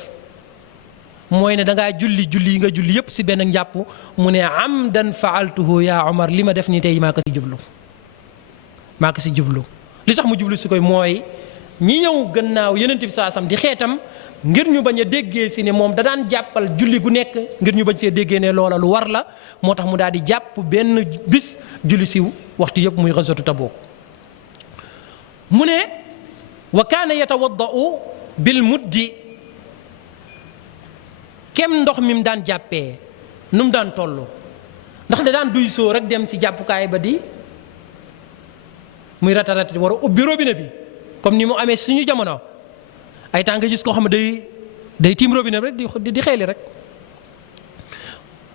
mooy ne da ngaa julli yi nga julli yëpp si benn njàpp mu ne amdan faaltuhu yaa Omar li ma def nii tey maa ko si jublu li tax mu jublu si koy mooy ñi ñëw gannaaw yonent bi saasam di xeetam ngir ñu bañ a déggee si ne moom da daan jàppal julli gu nekk ngir ñu bañ see déggee ne loola lu war la moo tax mu daal di jàpp benn bis julli si waxtu yëpp muy ghazwatu Tabuk mu ne wa kaana yatawaddau bil muddi kem ndox mi mu daan jàppee nu mu daan toll ndax da daan duy soo rek dem si jàppukaay ba di muy ratarati war a ubbi robinet bi comme ni mu amee suñu jamono ay temps nga gis koo xam ne day tiim robinet rek di xeeli rek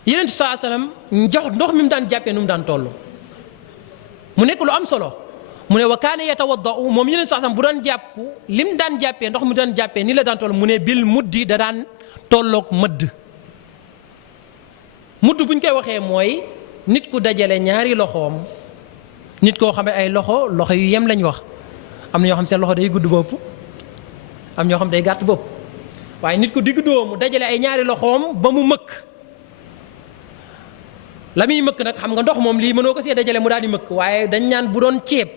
Yonent saa salaam jox ndox mi mu daan jàppee nu mu daan toll mu nekk lu am solo mu ne wa kaana yatawaddau moom Yonent saa salaam bu daan jàpp lim daan jàppee ndox mi daan jàppee ni la daan toll mu ne bil muddi da daan tolloog mëdd bu ñu koy waxee mooy nit ku dajale ñaari loxoom nit koo xam ne ay loxo yu yem lañ wax am na ñoo xam seen loxo day gudd bopp am ñoo xam day gàtt bopp waaye nit ku digg doomu dajale ay ñaari loxoom ba mu mëkk la muy mëkk nag xam nga ndox moom lii mënoo ko see dajale mu daal di mëkk waaye dañ ñaan bu doon ceeb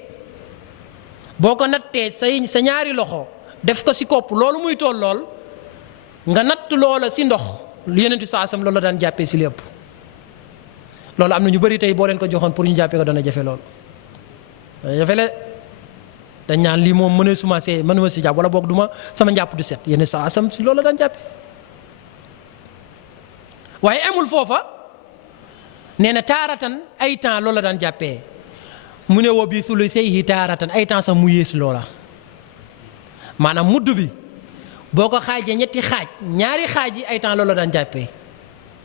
boo ko nattee sa ñaari loxo def ko si kopp loolu muy toll lool nga natt loola si ndox Yonent saasam loolu la daan jàppee si lépp loolu am na ñu bari tey boo leen ko joxoon pour ñu jàppee ko dana jafe lool dana jafe le dañ ñaan lii moom mënuma si jàpp wala boog duma sama njàpp du set Yonent saasam si loolu la daan jàppee waaye amul foofa nee na taaratan ay temps loolu la daan jàppee mu ne wa bi sulusayhi taaratan ay temps sax mu yées loola maanaam mudd bi boo ko xaajee ñetti xaaj ñaari xaaj yi ay temps loolu la daan jàppee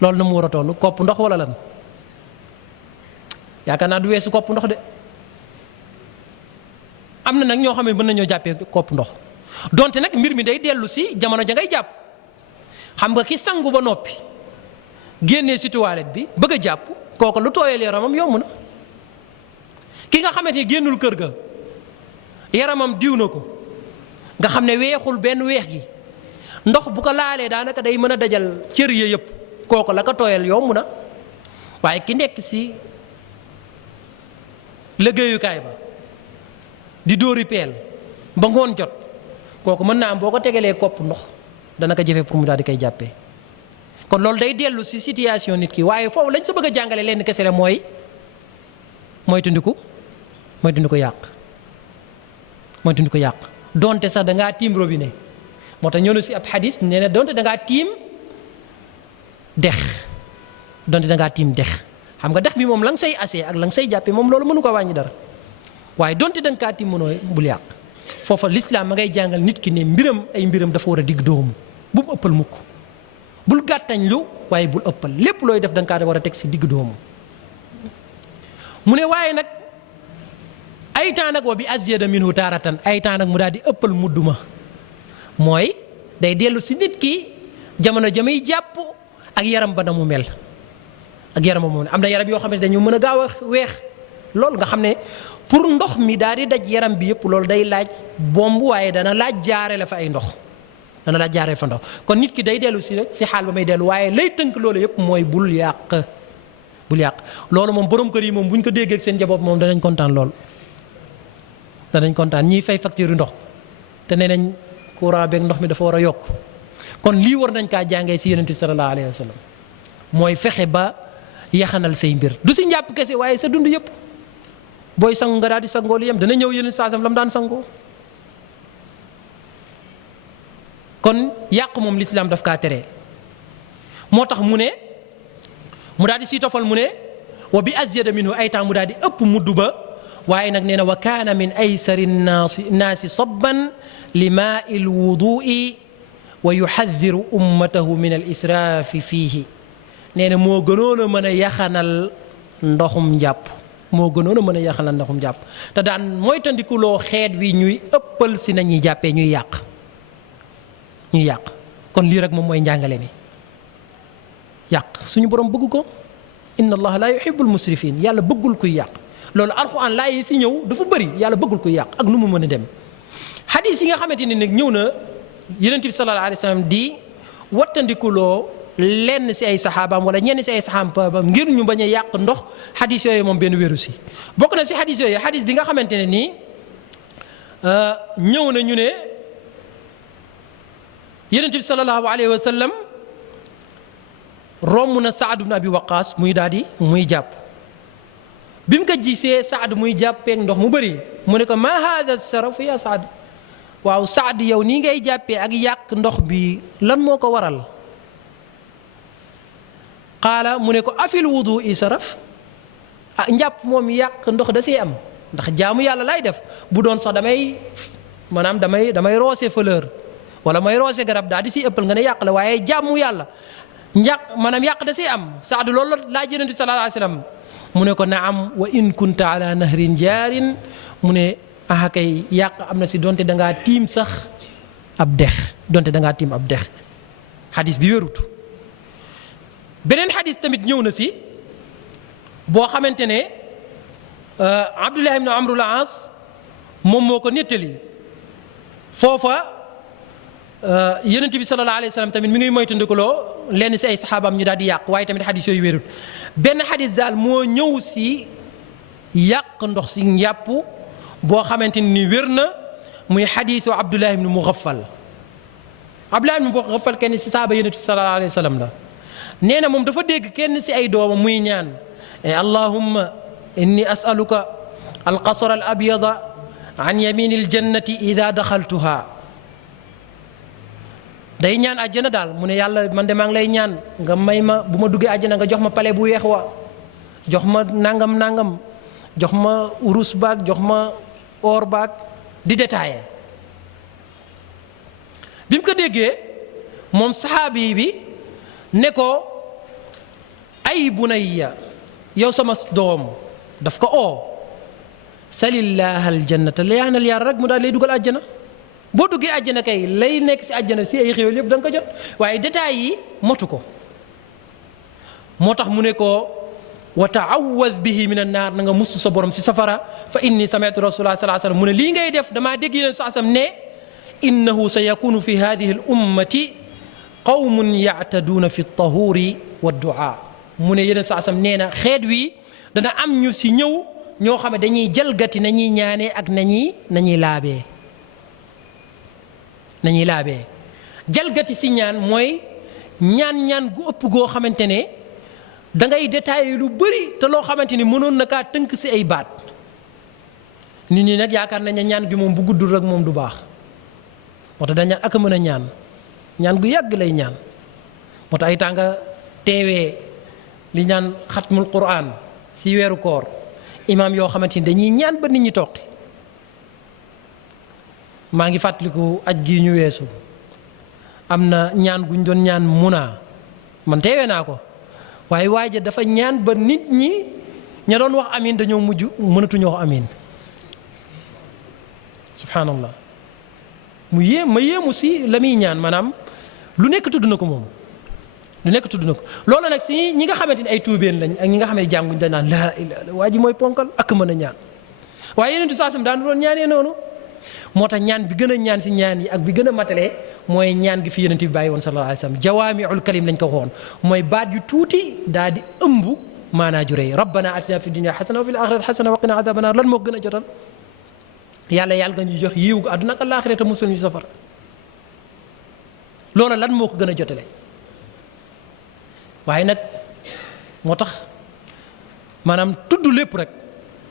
loolu na mu war a toll kopp ndox wala lan yaakaar naa du weesu kopp ndox de am na nag ñoo xam ne mën nañoo jàppee kopp ndox donte nag mbir mi day dellu si jamono ja ngay jàpp xam nga ki sangu ba noppi génnee si toilette bi bëgg a jàpp kooku lu tooyal yaramam yomb na ki nga xamante ni génnul kër ga yaramam diw na ko nga xam ne weexul benn weex gi ndox bu ko laalee daanaka day mën a dajal cër ya yëpp kooku la ko tooyal yomb na waaye ki nekk si liggéeyukaay ba di dóori peel ba ngoon jot kooku mën naa am boo ko tegalee kopp ndox dana ko jafe pour mu daal di koy jàppee kon loolu day dellu si situation nit ki waaye foofu lañ sa bëgg a jàngale lenn kese la mooy moytandiku yàq donte sax da ngaa tiim robinet moo tax ñëw na si ab xadis nee na donte da ngaa tiim dex xam nga dex bi moom la nga say asee ak la nga say jàppee moom loolu mënu ko wàññi dara waaye donte da nga kaa tiim mënoo bul yàq foofa lislaam ma ngay jàngal nit ki ne ay mbiram dafa war a digg doomu bu mu ëppal mukk bul gàttañ lu waaye bul ëppal lépp looy def da nga kaa war a teg si digg doomu mu ne waaye nag ay temps nag wa bi azyada minhu taaratan ay temps nag mu daal di ëppal mudduma mooy day dellu si nit ki jamono jamay jàpp ak yaram ba na mu mel am na yaram yoo xam ne dañu mën a gaaw a weex loolu nga xam ne pour ndox mi daal di daj yaram bi yëpp loolu day laaj bomb waaye dana laaj jaare la fa ay ndox kon nit ki day dellu si rek si xaal ba may dellu waaye lay tënk loolu yëpp mooy bul yàq loolu moom borom kër yi moom bu ñu ko déggee ak seen njaboot moom danañ kontaan lool ñiy fay facture ndox te nee nañ courant beeg ndox mi dafa war a yokk kon lii war nañ kaa jàngee si yonent bi sallallahu alayhi wa sallam mooy fexe ba yaxanal say mbir du si njàpp kese waaye sa dund yëpp booy sangu nga daal di sangoo lu yem dana ñëw yeneen saasam la mu daan sangoo kon yàq moom lislaam daf kaa tere moo tax mu daal di siy tofal mu ne wa bi azyada minhu ay temps mu daal di ëpp mudd ba waaye nag nee na wa kaana min aysari naasi sabban li maa il wudui wa yuxadiru ummatahu min al israafi fiihi nee na moo gënoon a mën a yaxanal ndoxum njàpp te daan mooy tandikuloo xeet wi ñuy ëppal si nañuy jàppee ñuy yàq kon lii rek moom mooy njàngale mi yàq suñu borom bëgg ko inna allaha la yuhibbul musrifin yàlla bëggul kuy yàq loolu alxuraan laa yi si ñëw dafa bëri yàlla bëggul kuy yàq ak nu mu mën a dem xadiis yi nga xamante ne nag ñëw na yonent bi sallallahu alayhi wa sallam di wattandikuloo lenn si ay saxaabaam wala ñenn si ay saxaabaam ngir ñu bañ a yàq ndox xadiis yooyu moom benn wéru si bokk na si xadiis yooyu xadiis bi nga xamante ne nii ñëw na ñu ne yonent bi sallallahu alayhi wa sallam romb na Saad ibn Abi Waqaas muy jàpp bi mu ko gisee Saad muy jàppeek ndox mu bëri mu ne ko ma haada saraf ya Saad waaw Saad yow nii ngay jàppee ak yàq ndox bi lan moo ko waral qaala mu ne ko afil wudu i saraf njàpp moom yàq ndox da siy am ndax jaamu yàlla lay def bu doon sax damay roose fleur wala may roose garab daal di siy ëppal nga ne yàq la waaye jaamu yàlla yàq da siy am Saad loolu laa Yonent bi sallallahu alayhi wa sallam mu ne ko naam wa in kunta ala nahrin jaarin mu ne kay yàq am na si donte da ngaa tiim sax ab dex xadis bi wérut beneen xadis tamit ñëw na si boo xamante ne Abdullah ibn Amrul Aas moom moo ko nettali foofa Yonent bi sallallahu alayhi wa sallam tamit mi ngi moytandikuloo lenn si ay saxaabaam ñu daal di yàq waaye tamit xadis yooyu wérut benn xadis daal moo ñëw si yàq ndox si njàpp boo xamante ni wér na muy xadisu Abdullah ibn Mughaffal kenn si saaba Yonent bi sallallahu alayhi wa sallam la nee na moom dafa dégg kenn si ay doomam muy ñaan allahumma inni as'aluka alqasra al abyada an yamini aljannati ida daxaltuha day ñaan àjjana daal mu ne yàlla man de maa ngi lay ñaan nga may ma bu ma duggee àjjana nga jox ma pale bu weex wa jox ma nangam jox ma urus baag jox ma or baag di détaillé bi mu ko déggee moom saxaabi bi ne ko ay bunayya yow sama doom daf ko salillah aljannata layaanal yàlla rek mu daal lay dugal àjjana boo duggee àjjana kay lay nekk si àjjana si ay xéwal yëpp da nga ko jot waaye détails yi motu ko moo tax mu ne ko wa taawaz bihi min annaar na nga mustu sa borom si safara fa inni sami'tu rasulullah sallallahu alayhi wasallam mu ne lii ngay def damaa dégg yéen saasam ne innahu sa yakunu fi hadihi al ummati qawmun yactaduuna fi ltahuuri waddua. mu ne yeneen saa sam nee na xeet wi dana am ñu si ñëw ñoo xam ne dañuy jalgati nañuy ñaanee ak nañuy laabee jalgati si ñaan mooy ñaan gu ëpp goo xamante ne da ngay détaillé lu bëri te loo xamante ni mënoon na kaa tënk si ay baat. nit ñi nag yaakaar nañ ne ñaan gi moom bu guddul rek moom du baax moo tax dañ ak a mën a ñaan gu yàgg lay ñaan moo tax ay tànga teewee li ñaan xatmul Qur'an si weeru koor imaam yoo xamante ni dañuy ñaan ba nit ñi toqi. maa ngi fàttaliku aj gii ñu weesu am na ñaan guñ doon ñaan munaa man teewee naa ko waaye waaja dafa ñaan ba nit ñi ña doon wax amin dañoo mujj mënatuñoo wax amin. subhanallah ma yéemu si la muy ñaan maanaam lu nekk tudd na ko moom lu nekk tudd na ko loolu nag si ñi nga xamante ni ay tuubeen lañ ak ñi nga xam ne jànguñ dañ naan laa ilaaha illa waa ji mooy ponkal ak mën a ñaan waaye yeneen saasam daan doon ñaanee noonu. moo tax ñaan bi gën a ñaan si ñaan yi ak bi gën a matalee mooy ñaan gi fi yonent bi bàyyi woon sallallahu alayhi wa sallam jawaamiul kalim lañ ko waxoon mooy baat yu tuuti daa di ëmb maanaa ju rëy rabbana atina fi dunya xasana wa fil axirati xasana wa qina adhaban naar lan moo gën a jotal yàlla nga ñu jox yiw gu àdduna ak àllaaxira te musul ñu safara loola lan moo ko gën a jotale waaye nag moo tax maanaam tudd lépp rek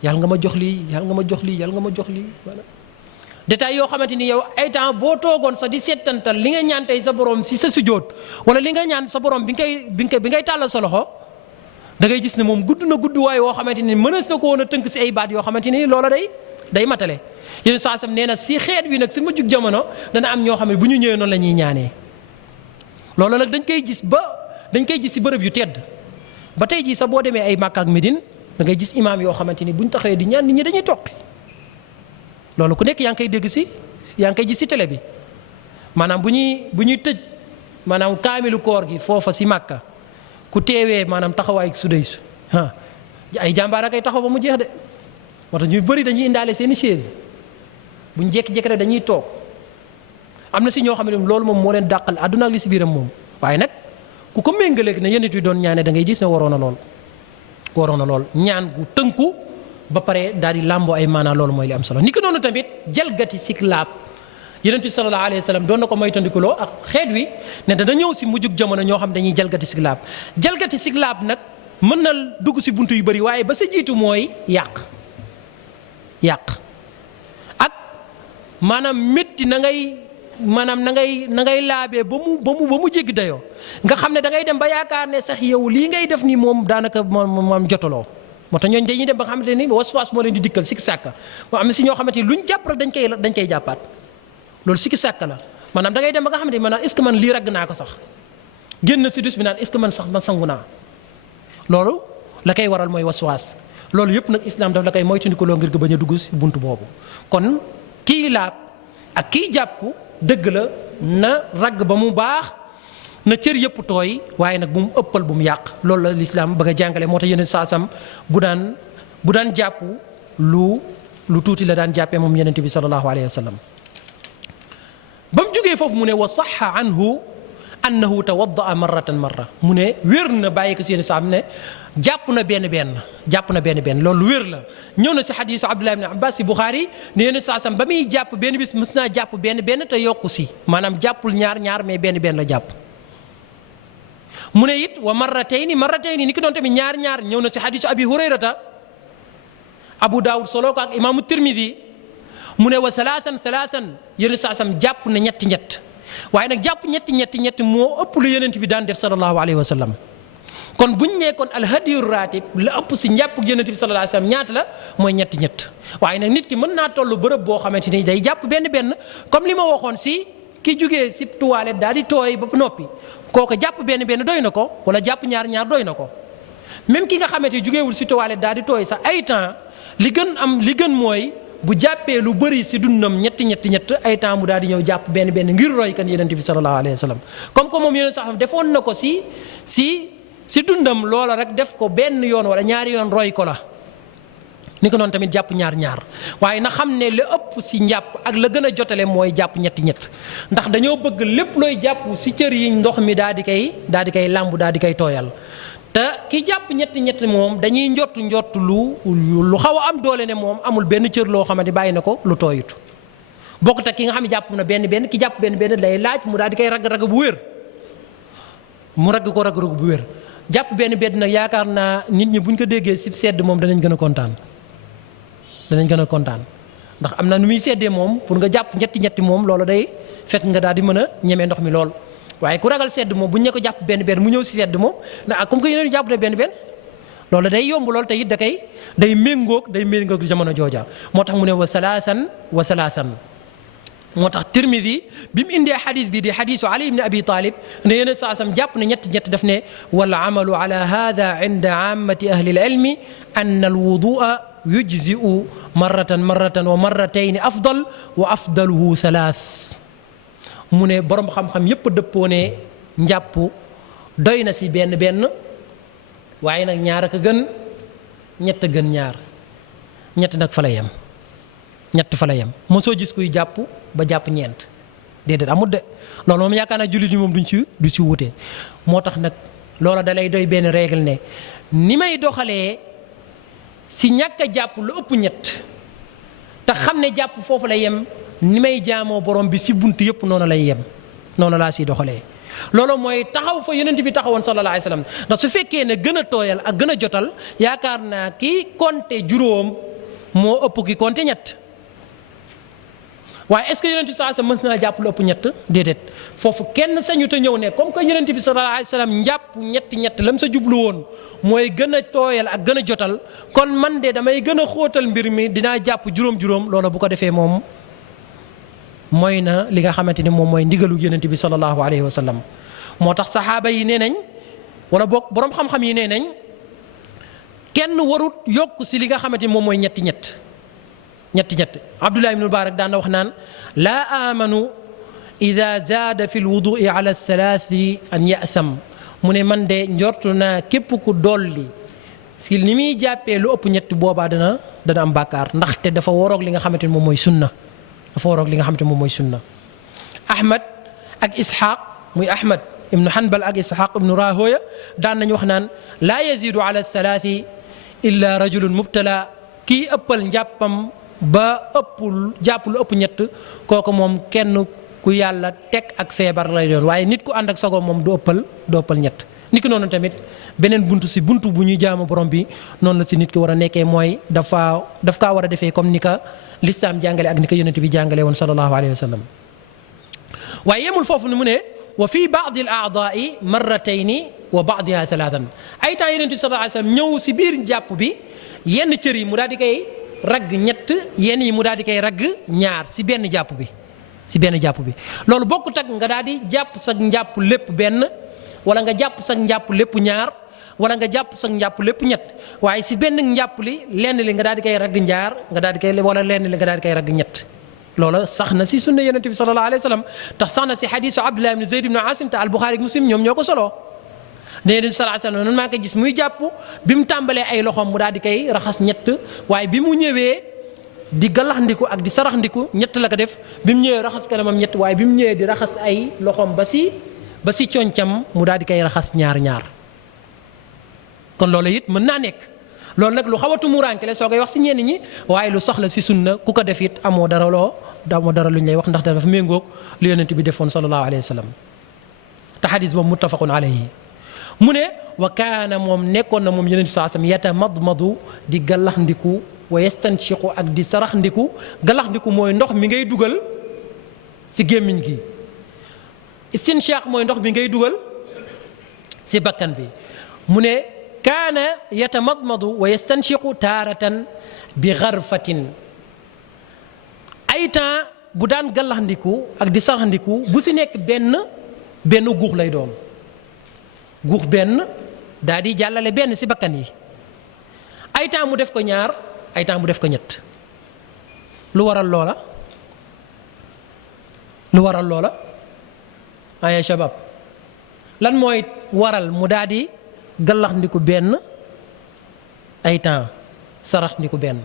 yàlla nga ma jox lii yàlla nga ma jox lii yàlla nga ma jox lii détail yoo xamante ni yow ay temps boo toogoon sax di seetantal li nga ñaan tey sa borom si sa sujjóot wala li nga ñaan sa borom bi ngay tàllal sa loxo da ngay gis ne moom gudd na gudd waaye woo xamante ni mënees na ko woon a tënk si ay baat yoo xamante ni loola day matale. yéen saa sam nee na si xeet wi nag si mujjug jamono dana am ñoo xam ne bu ñu ñëwee noonu la ñuy ñaanee loolu nag dañ koy gis si bërëb yu tedd ba tey jii sax boo demee ay Makka ak Médine da ngay gis imaam yoo xamante ni buñ taxawee di ñaan nit ñi dañuy toqi loolu ku nekk yaa ngi koy dégg yaa ngi koy gis si télé bi maanaam bu ñuy tëj maanaam kaamilu koor gi foofa si Makka ku teewee maanaam taxawaay Sudaysu ay jàmbaar a koy taxaw ba mu jeex de moo tax ñu bëri dañuy indaale seeni chaise bu ñu jékki-jékki rek dañuy toog am na si ñoo xam ne loolu moom moo leen dàqal àdduna ak li si biiram moom waaye nag ku ko méngaleeg ne yenn yi doon ñaane da ngay gis ne waroon na lool ñaan gu tënku ba pare daal di làmboo ay maanaa loolu mooy li am solo ni ko noonu tamit jalgati si laab yonent bi sallallahu alayhi wa sallam doon na ko moytandikuloo ak xeet wi ne dana ñëw si mujjug jamono ñoo xam dañuy jalgati si laab nag mën na dugg si buntu yu bëri waaye ba sa jiitu mooy yàq ak maanaam métti na ngay laabee ba mu jéggi dayoo nga xam ne da ngay dem ba yaakaar ne sax yow lii ngay def nii moom daanaka moom jotaloo moo tax ñooñu dañuy dem ba nga xamante ni waswaas moo leen di dikkal sikki sàkka moo am na si ñoo xamante ni luñ jàpp rek dañ koy jàppaat loolu sikki sàkka la maanaam da ngay dem ba nga xamante ni maanaam est-ce que man lii ragg naa ko sax génn si dus bi naan est-ce que man sangu naa loolu la koy waral mooy waswaas loolu yëpp nag islam daf la koy moytandikuloo ngir bañ a dugg si buntu boobu kon kii laab ak kii jàpp dëgg la na ragg ba mu baax na cër yëpp tooy waaye nag bu mu ëppal bu mu yàq loolu la lislaam bëgg a jàngale moo tax yeneen saasam bu daan jàpp lu tuuti la daan jàppee moom yenente bi sallallahu alayhi wa sallam ba mu jógee foofu mu ne wa saxa anhu annahu tawaddaa marratan marra mu ne wér na bàyyi ko si yenn saam ne jàpp na benn loolu wér la ñëw na si xadiisu Abdullah ibn Abbas si Buxaari ne yenn saasam ba muy jàpp benn bis mës naa jàpp benn te yokku si maanaam jàppul ñaar mais benn la jàpp mu ne it wa marratayni ni ki doon tamit ñaar ñëw na si xadiisu Abi Hurayrata Abu Daawud solo ko ak imaamu Tirmidi mu ne wa salaasan yenn saasam jàpp na ñett waaye nag jàpp ñett moo ëpp lu yonent bi daan def sallallahu alayhi wa sallam kon buñ nekkoon alhadiyu ratib la ëpp si njàpp yonent bi sallallahu alayhi wa sallam ñaata la mooy ñett waaye nag nit ki mën naa toll bërëb boo xamante ni day jàpp benn comme li ma waxoon si ki jugee si toilette daal di tooy ba noppi kooku jàpp benn doy na ko wala jàpp ñaar doy na ko même ki nga xamante ni jugeewul si toilette daal di tooy sax ay temps li gën mooy bu jàppee lu bëri si dundam ñett ay temps mu daal di ñëw jàpp benn ngir roy kan yonent bi sallallahu alayhi wa sallam comme que moom yonent sax defoon na ko si dundam loola rek def ko benn yoon wala ñaari yoon roy ko la ni ko noonu tamit jàpp ñaar ñaar waaye na xam ne la ëpp si njàpp ak la gën a jotale mooy jàpp ñetti ñett ndax dañoo bëgg lépp looy jàpp si cër yi ndox mi daal di koy làmb daal di koy tooyal te ki jàpp ñetti ñett moom dañuy njott lu xaw a am doole ne moom amul benn cër loo xamante bàyyi na ko lu tooyut bokkut ak ki nga xam ne jàpp na benn ki jàpp benn lay laaj mu daal di koy ragg bu wér mu ragg bu wér jàpp benn nag yaakaar naa nit ñi buñ ko déggee si sedd moom danañ gën a kontaan ndax am na nu muy seddee moom pour nga jàpp ñetti moom loolu day fekk nga daal di mën a ñemee ndox mi lool waaye ku ragal sedd moom bu ñu ne ko jàpp benn mu ñëw si sedd moom na comme que yeneen jàpp na benn loolu day yomb lool te it day méngoog jamono jooja moo tax mu ne wa salaasan moo tax Tirmidi bi mu indee xadis bi di xadisu Ali ibn Abi Talib ne yéen saa sam jàpp ne ñett daf ne wal amalu ala hada inda ammati ahli al ilmi an al wudua yujzi'u marratan wa marratayni afdal wa afdaluhu salaas mu ne borom xam-xam yépp dëppoo ne njàpp doy na si benn waaye nag ñaar ak a gën ñett a gën ñaar ñett nag fa la yem mosoo gis kuy jàpp ba jàpp ñeent déedéet amut de loolu moom yaakaar naa jullit yi moom du ci wute moo tax nag loola dalay doy benn règle ne ni may doxalee si ñàkk a jàpp lu ëpp ñett te xam ne jàpp foofu la yem ni may jaamoo borom bi si bunt yëpp noonu lay yem noonu laa siy doxalee loolu mooy taxaw fa yonent bi taxawoon sallallahu alayhi wa sallam ndax su fekkee ne gën a tooyal ak gën a jotal yaakaar naa ki compter juróom moo ëpp ki compter ñett waaye est-ce que yonent bi sallallahu alayhi wa sallam mës naa jàpp lu ëpp ñett déedéet foofu kenn sañu te ñëw ne comme que yonent bi sallallahu alayhi wa sallam njàpp ñett lam sa jublu woon mooy gën a tooyal ak gën a jotal kon man de damay gën a xóotal mbir mi dinaa jàpp juróom loolu bu ko defee moom mooy na li nga xamante ni moom mooy ndigalu yonent bi sallallahu alayhi wa sallam moo tax saxaaba yi nee nañ wala boog borom xam-xam yi nee nañ kenn warut yokk si li nga xamante ni moom mooy ñett Abdullah ibn Mubarak daan na wax naan laa amanu ida zaada fi lwudui ala thalathi an yasam mu ne man de njortu naa képp ku dolli si ni muy jàppee lu ëpp ñett boobaa dana am bàkkaar ndaxte dafa waroog li nga xamante ni moom mooy sunna Ahmad ak Ishaq muy Ahmad ibnu Hanbal ak Ishaq ibnu Rahoya daan nañu wax naan laa yazidu ala thalathi illa rajulun mubtala kii ëppal njàppam ba jàpp lu ëpp ñett kooku moom kenn ku yàlla teg ak feebar lay doon waaye nit ku ànd ak sago moom du ëppal ñett nit ki noonu tamit beneen buntu bu ñuy jaamu borom bi noonu la si nit ki war a nekkee mooy daf kaa war a defee comme ni ka lislaam jàngale ak ni ko yonent bi jàngale woon sallallahu alayhi wa sallam waaye yemul foofu ni mu ne wa fi baadi al aadaai marratayni wa baadiha talaatan ay temps yonent bi sallallahu alayhi wa sallam ñëw si biir jàpp bi yenn cër yi mu daal di koy ragg ñett yenn yi mu daal di koy ragg ñaar si benn jàpp bi loolu bokkut ak nga daal di jàpp sa njàpp lépp benn wala nga jàpp sa njàpp lépp ñaar wala nga jàpp sa njàpp lépp ñett waaye si benn njàpp li lenn li nga daal di koy ragg ñaar nga daal di koy wala lenn li nga daal di koy ragg ñett loola sax na si sunna yonent bi sallallahu alayhi wa sallam tax sax na si xadiisu Abdullah ibn Zayd ibn Asim te al-Bukhari ak Muslim ñoom ñoo ko soloo nee nañ sallallahu alayhi wa sallam noonu maa ko gis muy jàpp bi mu tàmbalee ay loxoom mu daal di koy raxas ñett waaye bi mu ñëwee di galaxndiku ak di saraxndiku ñett la ko def bi mu ñëwee raxas kanamam ñett waaye bi mu ñëwee di raxas ay loxoom ba si coñcam mu daal di koy raxas ñaar kon loolu it mën naa nekk loolu nag lu xaw a tumuraanke la soo koy wax si ñenn ñi waaye lu soxla si sunna ku ko def it amoo dara lu ñu lay wax ndax dafa méngoog lu yonent bi defoon sallallahu alayhi wa sallam te xadis boobu muttafaqun alayhi mu ne wa kaana moom nekkoon na moom yonent bi sallallahu alayhi wa sallam yatamadmadu di galaxndiku wa yastanshiqu ak di saraxndiku galaxndiku mooy ndox mi ngay dugal si gémmiñ gi istinshaq mooy ndox mi ngay dugal si bakkan bi mu ne kaana yatamadmadu wa yastanshiqu taaratan bi garfatin ay temps bu daan galaxndiku ak di saraxndiku bu si nekk benn guux lay doon guux benn daa di jàllale benn si bakkan yi ay temps mu def ko ñaar ay temps mu def ko ñett lu waral loola ay shabab lan mooy waral mu daal di gallaxndiku benn ay temps sarax ndiku benn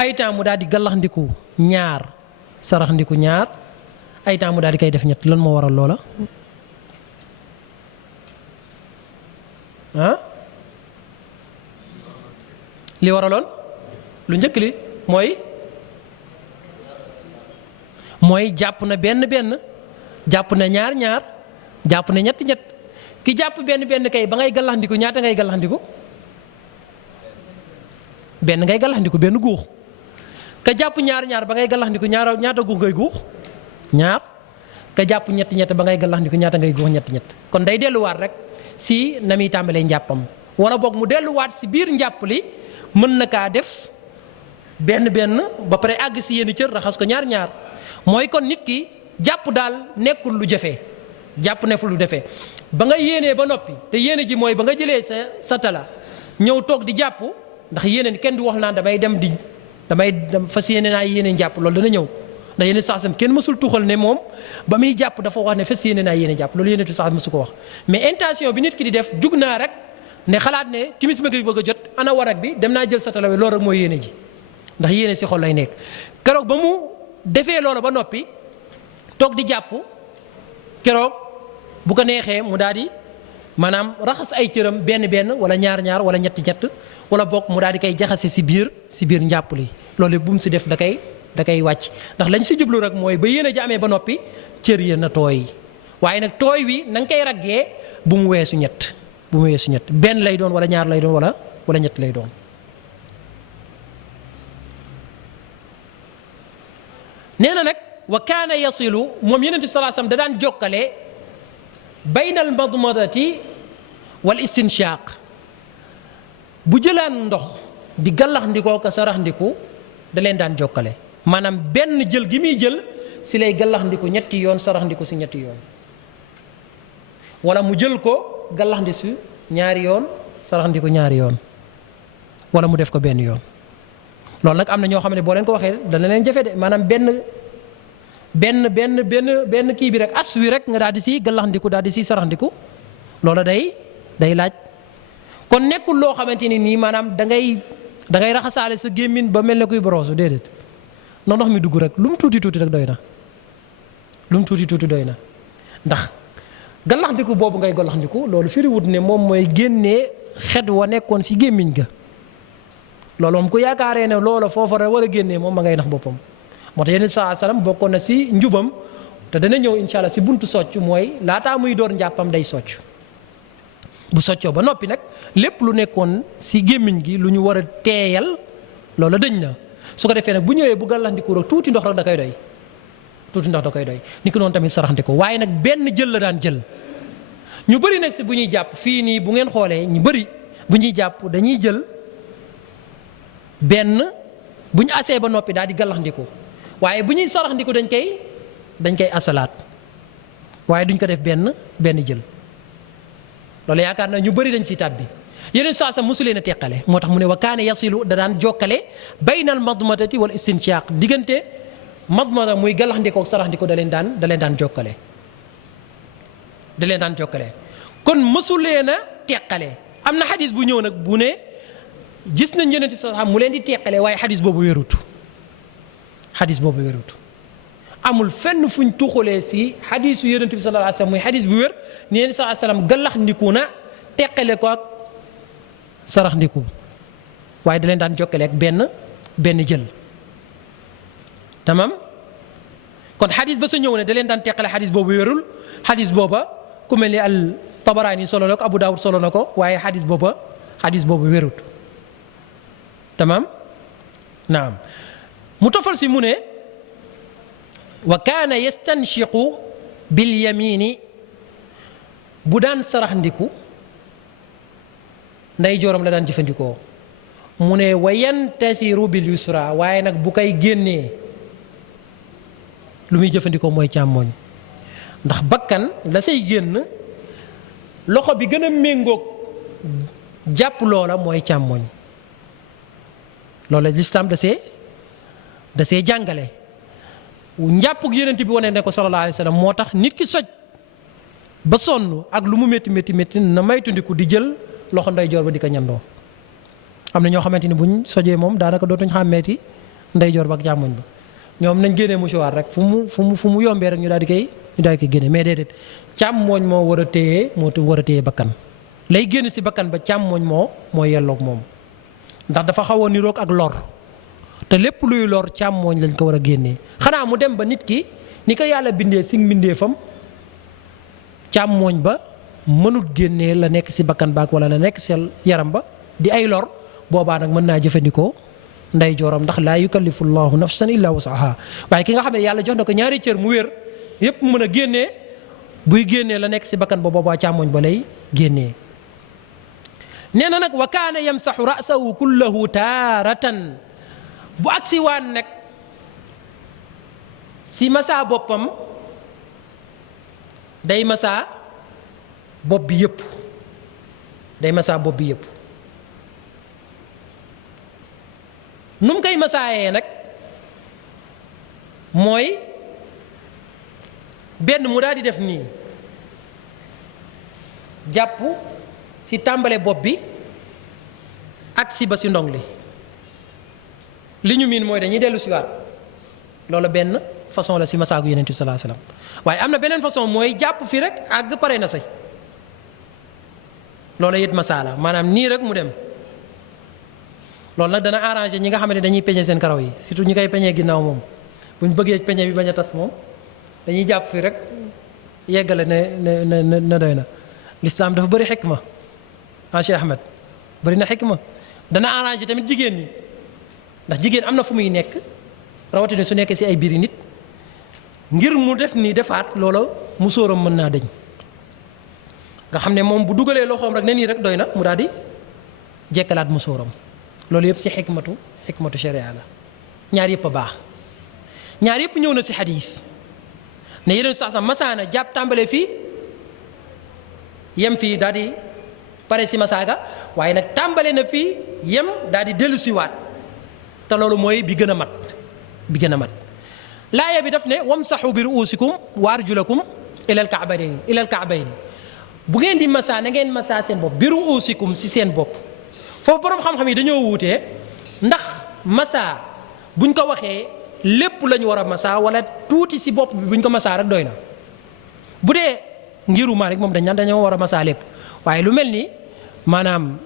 ay temps mu daal di gallax ndiku ñaar sarax ndiku ñaar ay temps mu daal di koy def ñett lan moo waral loola ah li waraloon lu njëkk li mooy jàpp na benn jàpp na ñaar jàpp na ñett ki jàpp benn kay ba ngay gallaxndiku ñaata ngay gallaxndiku benn ngay gallaxndiku benn guux ka jàpp ñaar ba ngay gallaxndiku ñaata guux ngay guux ñaar ka jàpp ñett ba ngay gallaxndiku ñaata ngay guux ñett kon day delluwaat rek si na muy tàmbalee njàppam wala boog mu delluwaat si biir njàpp li mën na kaa def benn ba pare àgg si yenn cër raxas ko ñaar mooy kon nit ki jàpp daal nekkul lu jafe jàpp nekkul lu jafe ba nga yéenee ba noppi te yéene ji mooy ba nga jëlee sa tala ñëw toog di jàpp ndax yéene kenn du wax naan damay fas yéene naa yéene jàpp loolu dana ñëw ndax yéene saxam kenn mësul tuxal ne moom ba muy jàpp dafa wax ne fas yéene naa yéene jàpp loolu yéene tu sax mësu ko wax mais intention bi nit ki di def jug naa rek ne xalaat ne timis ma ngi bëgg a jot ana warak bi dem naa jël sa tala bi loolu rek mooy yéene ji ndax yéene si xol lay nekk keroog ba mu defee loola ba noppi toog di jàpp keroog bu ko neexee mu daal di maanaam raxas ay cëram benn wala ñaar wala ñett wala bokk mu daal di koy jaxase si biir njàpp li loolu bu mu si def da koy wàcc ndax lañ si jublu rek mooy ba yéene ji amee ba noppi cër ya na tooy waaye nag tooy wi na nga koy raggee bu mu weesu ñett benn lay doon wala ñaar lay doon wala ñett lay doon. nee na nag wa kaana yasilu moom Yonent bi sallallahu alayhi wasallam da daan jokkale bayna al madmadati wal istinshaq bu jëlaan ndox di gallax ndikoo ko sarax ndiku da leen daan jokkale maanaam benn jël gi muy jël si lay gallax ndiku ñetti yoon sarax ndiku si ñetti yoon wala mu jël ko gallax ndi si ñaari yoon sarax ndiku ñaari yoon wala mu def ko benn yoon loolu nag am na ñoo xam ne boo leen ko waxee dana leen jafe de maanaam benn kii bi rek as wi rek nga daal di si gallaxndiku daal di si saraxndiku loola day laaj kon nekkul loo xamante ni nii maanaam da ngay raxasaale sa gémmin ba mel ne kuy boroosu déedéet ndox mi dugg rek lu mu tuuti rek doy na ndax gallaxndiku boobu ngay gallaxndiku loolu firiwut ne moom mooy génnee xet wa nekkoon si gémmiñ ga loolu moom ku yaakaaree ne loola foofa rek war a génnee moom ma ngay nax boppam moo tax Yonent bi sallallahu alayhi wasallam bokkoon na si njubam te dana ñëw incha allah si buntu socc mooy laataa muy door njàppam day socc bu soccoo ba noppi nag lépp lu nekkoon si gémmiñ gi lu ñu war a teeyal loola dëñ na su ko defee nag bu ñëwee bu gàllandiku rek tuuti ndox rek da koy doy ni ko noonu tamit saraxante ko waaye nag benn jël la daan jël ñu bëri nag si bu ñuy jàpp fii nii bu ngeen xoolee ñu bëri bu ñuy jàpp dañuy jël benn bu ñu asee ba noppi daal di gàllaxndiku waaye bu ñuy saraxndiku dañ koy asalaat waaye duñ ko def benn jël loolu yaakaar na ñu bëri dañ ciy tàbbi yeneen saa sa mosu leen a teqale moo tax mu ne wa kaane yasilu da daan jokkale baynal madmadati wal istinshaq diggante madmada muy gàllaxndikoo saraxndiko da leen daan jokkale kon mosu leen a teqale am na xadis bu ñëw nag bu ne gis nañ Yonent bi sax mu leen di teqale waaye xadis boobu wérut amul fenn fuñ tuxalee si xadisu Yonent bi sallallahu alayhi wasallam muy xadis bu wér ni Yonent bi sallallahu alayhi wasallam gallax ndiku na teqale ko ak sarax ndiku waaye da leen daan jokkale ak benn jël tamam kon xadis ba sa ñëw ne da leen daan teqale xadis boobu wérul xadis booba ku mel ni al Tabaraani solo na ko Abu Daawud solo na ko waaye xadis boobu wérut tamam naam mu tofal si mu ne wa kaana yastanshiqu bil yamini bu daan sarax ndiku nday jooram la daan jëfandikoo mu ne wa yantasiru bil yusra waaye nag bu koy génnee lu muy jëfandikoo mooy càmmooñ ndax bakkan la say génn loxo bi gën a méngoog jàpp loola mooy càmmooñ loola lislaam da see jàngale njàppug Yonent bi wane ne ko sallallahu alayhi wa sallam moo tax nit ki soj ba sonn ak lu mu métti na maytundiku di jël loxo ndeyjoor ba di ko ñandoo am na ñoo xamante ni buñ sojee moom daanaka dootuñ xàmmeeti ndeyjoor ba ak càmmoñ ba ñoom nañ génnee mouchoir rek fu mu yombee rek ñu daal di koy génne mais déedéet càmmoñ moo war a téye bakkan lay génn si bakkan ba càmmoñ moo yelloog moom ndax dafa xaw a niroog ak lor te lépp luy lor càmmoñ lañ ko war a génnee xanaa mu dem ba nit ki ni ko yàlla bindee si mbindeefam càmmoñ ba mënut génnee la nekk si bakkan baak wala la nekk si yaram ba di ay lor boobaa nag mën naa jëfandikoo ndeyjooram ndax laa yukallifu llahu nafsan illa wusaha waaye ki nga xam ne yàlla jox na ko ñaari cër mu wér yépp mën a génnee buy génnee la nekk si bakkan ba boobaa càmmoñ ba lay génnee nee na nag wa kaana yamsaxu ra'sahu kullahu taaratan bu agsi waan nag si masaa boppam day masaa bopp bi yëpp nu mu koy masaayee nag mooy benn mu daal di def nii jàpp si tàmbale bopp bi ak si ba si ndong li ñu miin mooy dañuy dellu si waat loolu benn façon la si masaagu Yonent bi sallallahu alayhi wasallam waaye am na beneen façon mooy jàpp fi rek àgg pare na say loolu it masaa la maanaam nii rek mu dem loolu nag dana arrangé ñi nga xam ne dañuy peñe seen karaw yi surtout ñi koy peñee ginnaaw moom bu ñu bëggee peñe bi bañ a tas moom dañuy jàpp fi rek yeggale ne doy na lislaam dafa bëri xikma Cheikh Ahmed bëri na xikma dana arrangé tamit jigéen ñi ndax jigéen am na fu muy nekk rawatina su nekkee si ay biiri nit ngir mu def nii defaat loola musóoram mën naa dañ nga xam ne moom bu dugalee loxoom rek ne nii rek doy na mu daal di jekkalaat musóoram loolu yëpp si xikmatu sharia la ñaar yëpp a baax ñaar yëpp ñëw na si xadiis ne yeneen sax masaana jàpp tàmbale fii yem fii daal di pare si masaaga waaye nag tàmbale na fii yem daal di dellu si waat te loolu mooy bi gën a mat laaya bi daf ne wamsaxu bi ruusikum wa arjulakum ilal ka'bayni bu ngeen di masaa na ngeen masaa seen bopp bi ruusikum si seen bopp foofu boroom xam-xam yi dañoo wuutee ndax masaa buñ ko waxee lépp lañu war a masaa wala tuuti si bopp bi buñ ko masaa rek doy na bu dee ngiru Maalik moom dañ naan dañoo war a masaa lépp waaye lu mel ni maanaam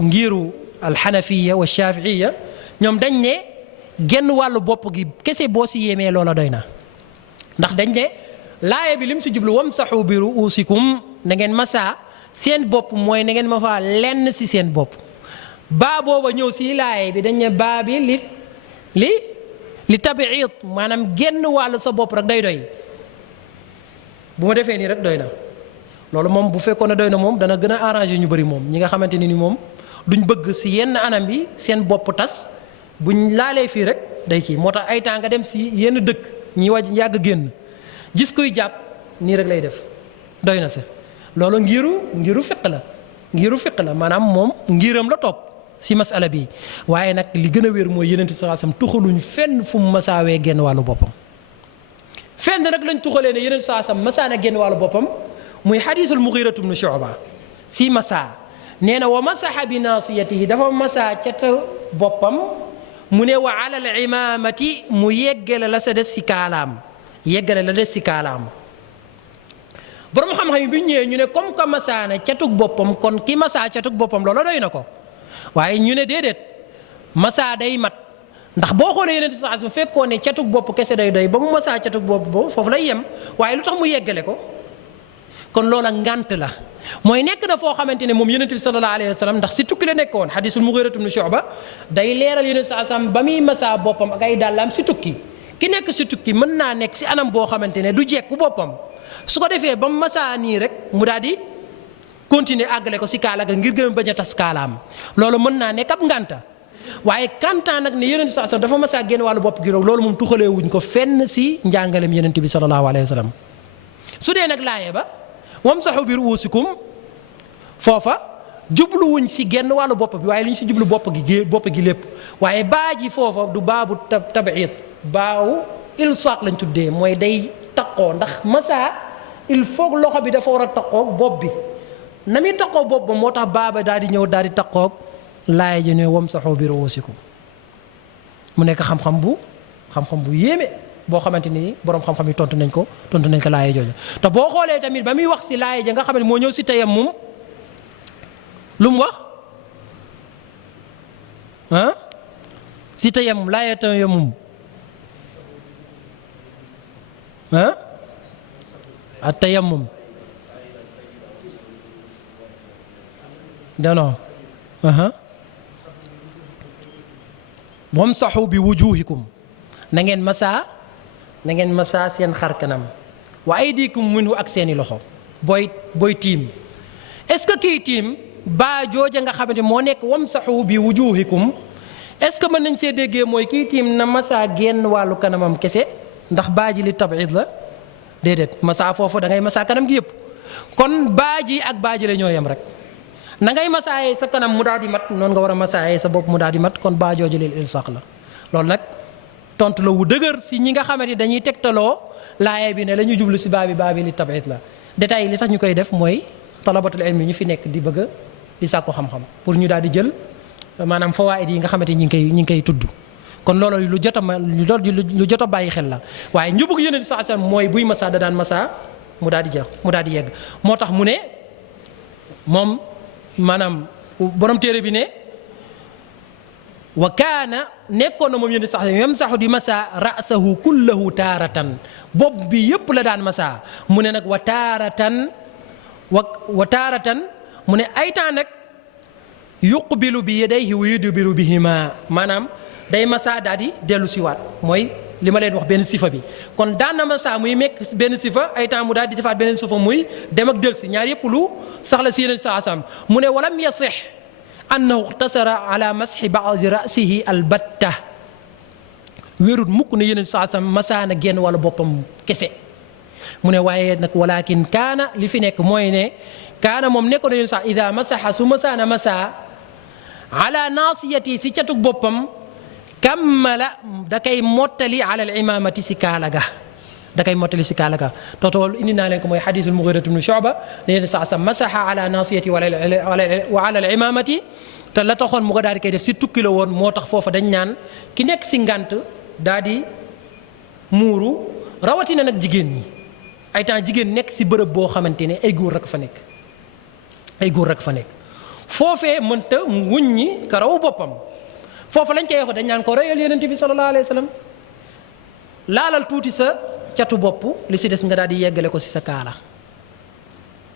ngiru alxanafiya wa shafiiya ñoom dañ ne genn wàllu bopp gi kese boo si yéemee loola doy na ndax dañ ne laaya bi lim si jublu wamsaxu bi ruusikum na ngeen masaa seen bopp mooy na ngeen ma faa lenn si seen bopp baa booba ñëw si laaya bi dañ ne baa bi li tabiit maanaam genn wàllu sa bopp rek day doy bu ma defee nii rek doy na loolu moom bu fekkoon ne doy na moom dana gën a arrangé ñu bëri moom ñi nga xamante ni moom duñ bëgg si yenn anam bi seen bopp tas buñ laalee fii rek day kii moo tax ay temps nga dem si yenn dëkk ñi waj yàgg génn gis kuy jàpp nii rek lay def doy na sa loolu ngiru fiq la maanaam moom ngiram la topp si masala bi waaye nag li gën a wér mooy Yonent bi sallallahu alayhi wasallam tuxaluñ fenn fu mu masaawee genn wàllu boppam fenn nag lañ tuxalee ne Yonent bi sallallahu alayhi wasallam masaa na genn wàllu boppam muy xadiisul Mughira ibn Shu'ba si masaa nee na wa masaxa bi naasiyatihi dafa masaa ca boppam mu ne wa alal imaamati mu yeggale la sa des si kaalaam borom xam-xam yi bi ñëwee ñu ne comme que masaa na catug boppam kon ki masaa catug boppam loola doy na ko waaye ñu ne déedéet masaa day mat ndax boo xoolee Yonent bi sallallahu alayhi wasallam fekkoon ne catug bopp kese day doy ba mu masaa catug bopp boobu foofu lay yem waaye lu tax mu yeggale ko kon loola ngant la mooy nekk na foo xamante ne moom Yonent bi sallallahu alayhi wasallam ndax si tukki la nekkoon hadiisul Mughira ibn Shu'ba day leeral Yonent bi sallallahu alayhi wasallam ba muy masaa boppam ak ay dàllaam si tukki ki nekk si tukki mën naa nekk si anam boo xamante ne du jekku boppam su ko defee ba mu masaa nii rek mu daal di continuer àggale ko si kaala ga ngir gën a bañ a tas kaalaam loolu mën naa nekk ab nganta waaye kantaan nag ne Yonent bi sallallahu alayhi wasallam dafa masaa génn wàllu bopp gi loolu moom tuxalee wuñ ko fenn si njàngalem Yonent bi sallallahu alayhi wasallam su dee nag laaye ba wamsaxu bi ruusikum foofa jubluwuñ si genn wàllu bopp bi waaye li ñu si jublu bopp gi lépp waaye baa ji foofa du baabu tabiit baawu ilsaaq lañ tuddee mooy day taqoo ndax masaa il faut loxo bi dafa war a taqoo bopp bi na muy taqoo bopp ba moo tax baaba daal di ñëw daal di taqoo laaya ji ne wamsahu bi ruusikum mu nekk xam-xam bu yéeme boo xamante ni boroom xam-xam yi tontu nañ ko laaya jooju. te boo xoolee tamit ba muy wax si laaya ja nga xam ne moo ñëw si tayammum lu mu wax ah si tayammum laaya tayammum ah at tayammum non wamsahu bi wujuhikum na ngeen masaa seen xar kanam wa aydikum minhu ak seeni loxo booy tiim est-ce que kii tiim baa jooja nga xamante moo nekk wamsahu bi wujuhikum est-ce que mën nañ see déggee mooy kii tiim na masaa génn wàllu kanamam kese ndax baa ji li tab'id la déedéet masaa foofu da ngay masaa kanam gi yëpp kon baa ji ak baa ji la ñoo yem rek na ngay masaayee sa kanam mu daal di mat noonu nga war a masaayee sa bopp mu daal di mat kon baa jooju lil ilsaq la loolu nag tontu la wu dëgër si ñi nga xamante dañuy tegtaloo laaye bi ne la ñu jublu si baa bi li tab'id la détail li tax ñu koy def mooy talabatul ilmi ñu fi nekk di bëgg di sàkku xam-xam pour ñu daal di jël maanaam fawaid yi nga xamante ñi ngi koy tudd kon loolu lu jot a bàyyi xel la waaye njubug Yonent bi sallallahu alayhi wasallam mooy buy masaa da daan masaa mu daal di yegg moo tax mu ne moom maanaam borom téere bi ne wa kaana nekkoon na moom Yonent bi sallallahu alayhi wasallam yamsahu di masaa ra'sahu kullahu taaratan bopp bi yëpp la daan masaa mu ne nag wa taaratan mu ne ay temps nag yuqbilu bi yadayhi wa yudbiru bihima maanaam day masaa daal di dellu siwaat mooy li ma leen wax benn sifa bi kon daan na masaa muy mekk benn sifa ay temps mu daal di defaat beneen sifa muy dem ak dellu si ñaar yëpp lu saxla si Yonent bi sallallahu alayhi wasallam mu ne walam yasih annahu iqtasara ala mashi ba'di ra'sihi albatta wérut mukk ne Yonent bi sallallahu alayhi wasallam masaa na génn wala boppam kese mu ne waaye nag walakin kaana li fi nekk mooy ne kaana moom nekkoon na Yonent sax ida masaxa su masaana masaa ala naasiyati si catug boppam kammala da koy mottali ala al imamati si kaala ga tool indi naa leen ko mooy xadisul Mughira ibn Shu'ba ne Yonent sax masaxa ala naasiyati wa ala al imamati te la taxoon mu ko daal di koy def si tukki la woon moo tax foofa dañ naan ki nekk si ngant daal di muuru rawatina nag jigéen ñi ay temps jigéen nekk si bërëb boo xamante ne ay góor rek fa nekk foofee mënta wuññi karaw boppam foofu lañ koy wax dañ naan ko royal Yonent bi sallallahu alayhi wa sallam laalal tuuti sa catu bopp li si des nga daal di yeggale ko si sa kaala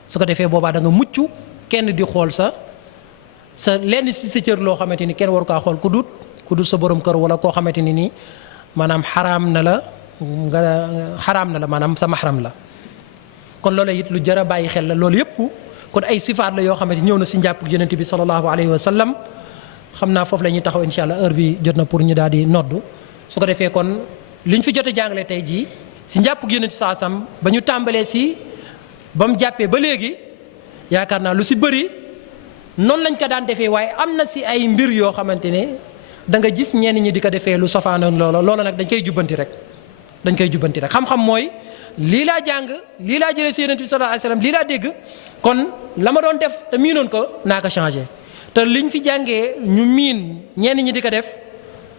su ko defee boobaa da nga mucc kenn di xool sa lenn si sa cër loo xamante ni kenn waru kaa xool ku dut sa borom kër wala koo xamante ni nii maanaam xaraam na la maanaam sa maxram la kon loolu it lu jar a bàyyi xel la loolu yëpp kon ay sifaat la yoo xamante ñëw na si njàpp Yonent bi sallallahu alayhi wa sallam xam naa foofu la ñuy taxaw insha allah heure bi jot na pour ñu daal di noddu su ko defee kon liñ fi jot a jàngale tey jii si njàpp Yonent bi sallallahu alayhi wa sallam ba ñu tàmbalee si ba mu jàppee ba léegi yaakaar naa lu si bëri noonu lañ ko daan defee waaye am na si ay mbir yoo xamante ne da nga gis ñenn ñi di ko defee lu safaanoon loola nag dañ koy jubbanti rek xam-xam mooy lii laa jàng lii laa jëlee si Yonent bi sallallahu alayhi wasallam lii laa dégg kon la ma doon def te miinoon ko naa ko changé te liñ fi jàngee ñu miin ñenn ñi di ko def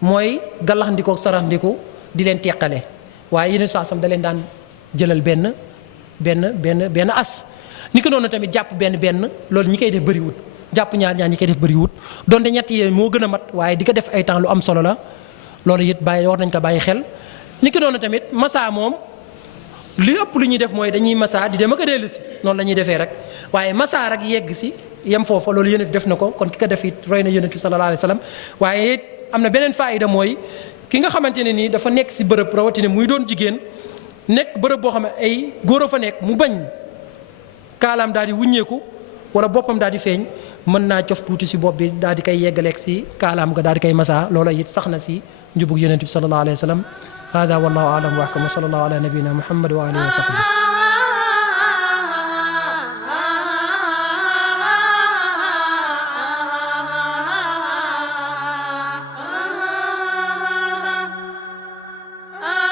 mooy gallax ndiko sarax ndiku di leen teqale waaye Yonent bi sallallahu alayhi wasallam da leen daan jëlal benn as ni ko noonu tamit jàpp benn loolu ñi koy def bëriwut jàpp ñaar ñi koy def bëriwut donte ñett yee moo gën a mat waaye di ko def ay temps lu am solo la loolu it war nañ ko bàyyi xel ni ko noonu tamit massa moom li ëpp lu ñuy def mooy dañuy massa di dem ak a dellu si noonu la ñuy defee rek waaye massa rek yegg si yem foofa loolu Yonent def na ko kon ki ko def it roy na Yonent bi sallallahu alayhi wasallam waaye it am na beneen faayida mooy ki nga xamante ne nii dafa nekk si bërëb rawatina muy doon jigéen nekk bërëb boo xam ne ay góor a fa nekk mu bañ kaalaam daal di wuññeeku wala boppam daal di feeñ mën naa cof tuuti si bopp bi daal di koy yeggaleeg si kaalaam nga daal di koy massa loola it sax na si njubug Yonent bi sallallahu alayhi wasallam hada wallahu a'lam wa ahkam wa sallallahu ala nabiyyina Muhammad wa alihi wa sahbihi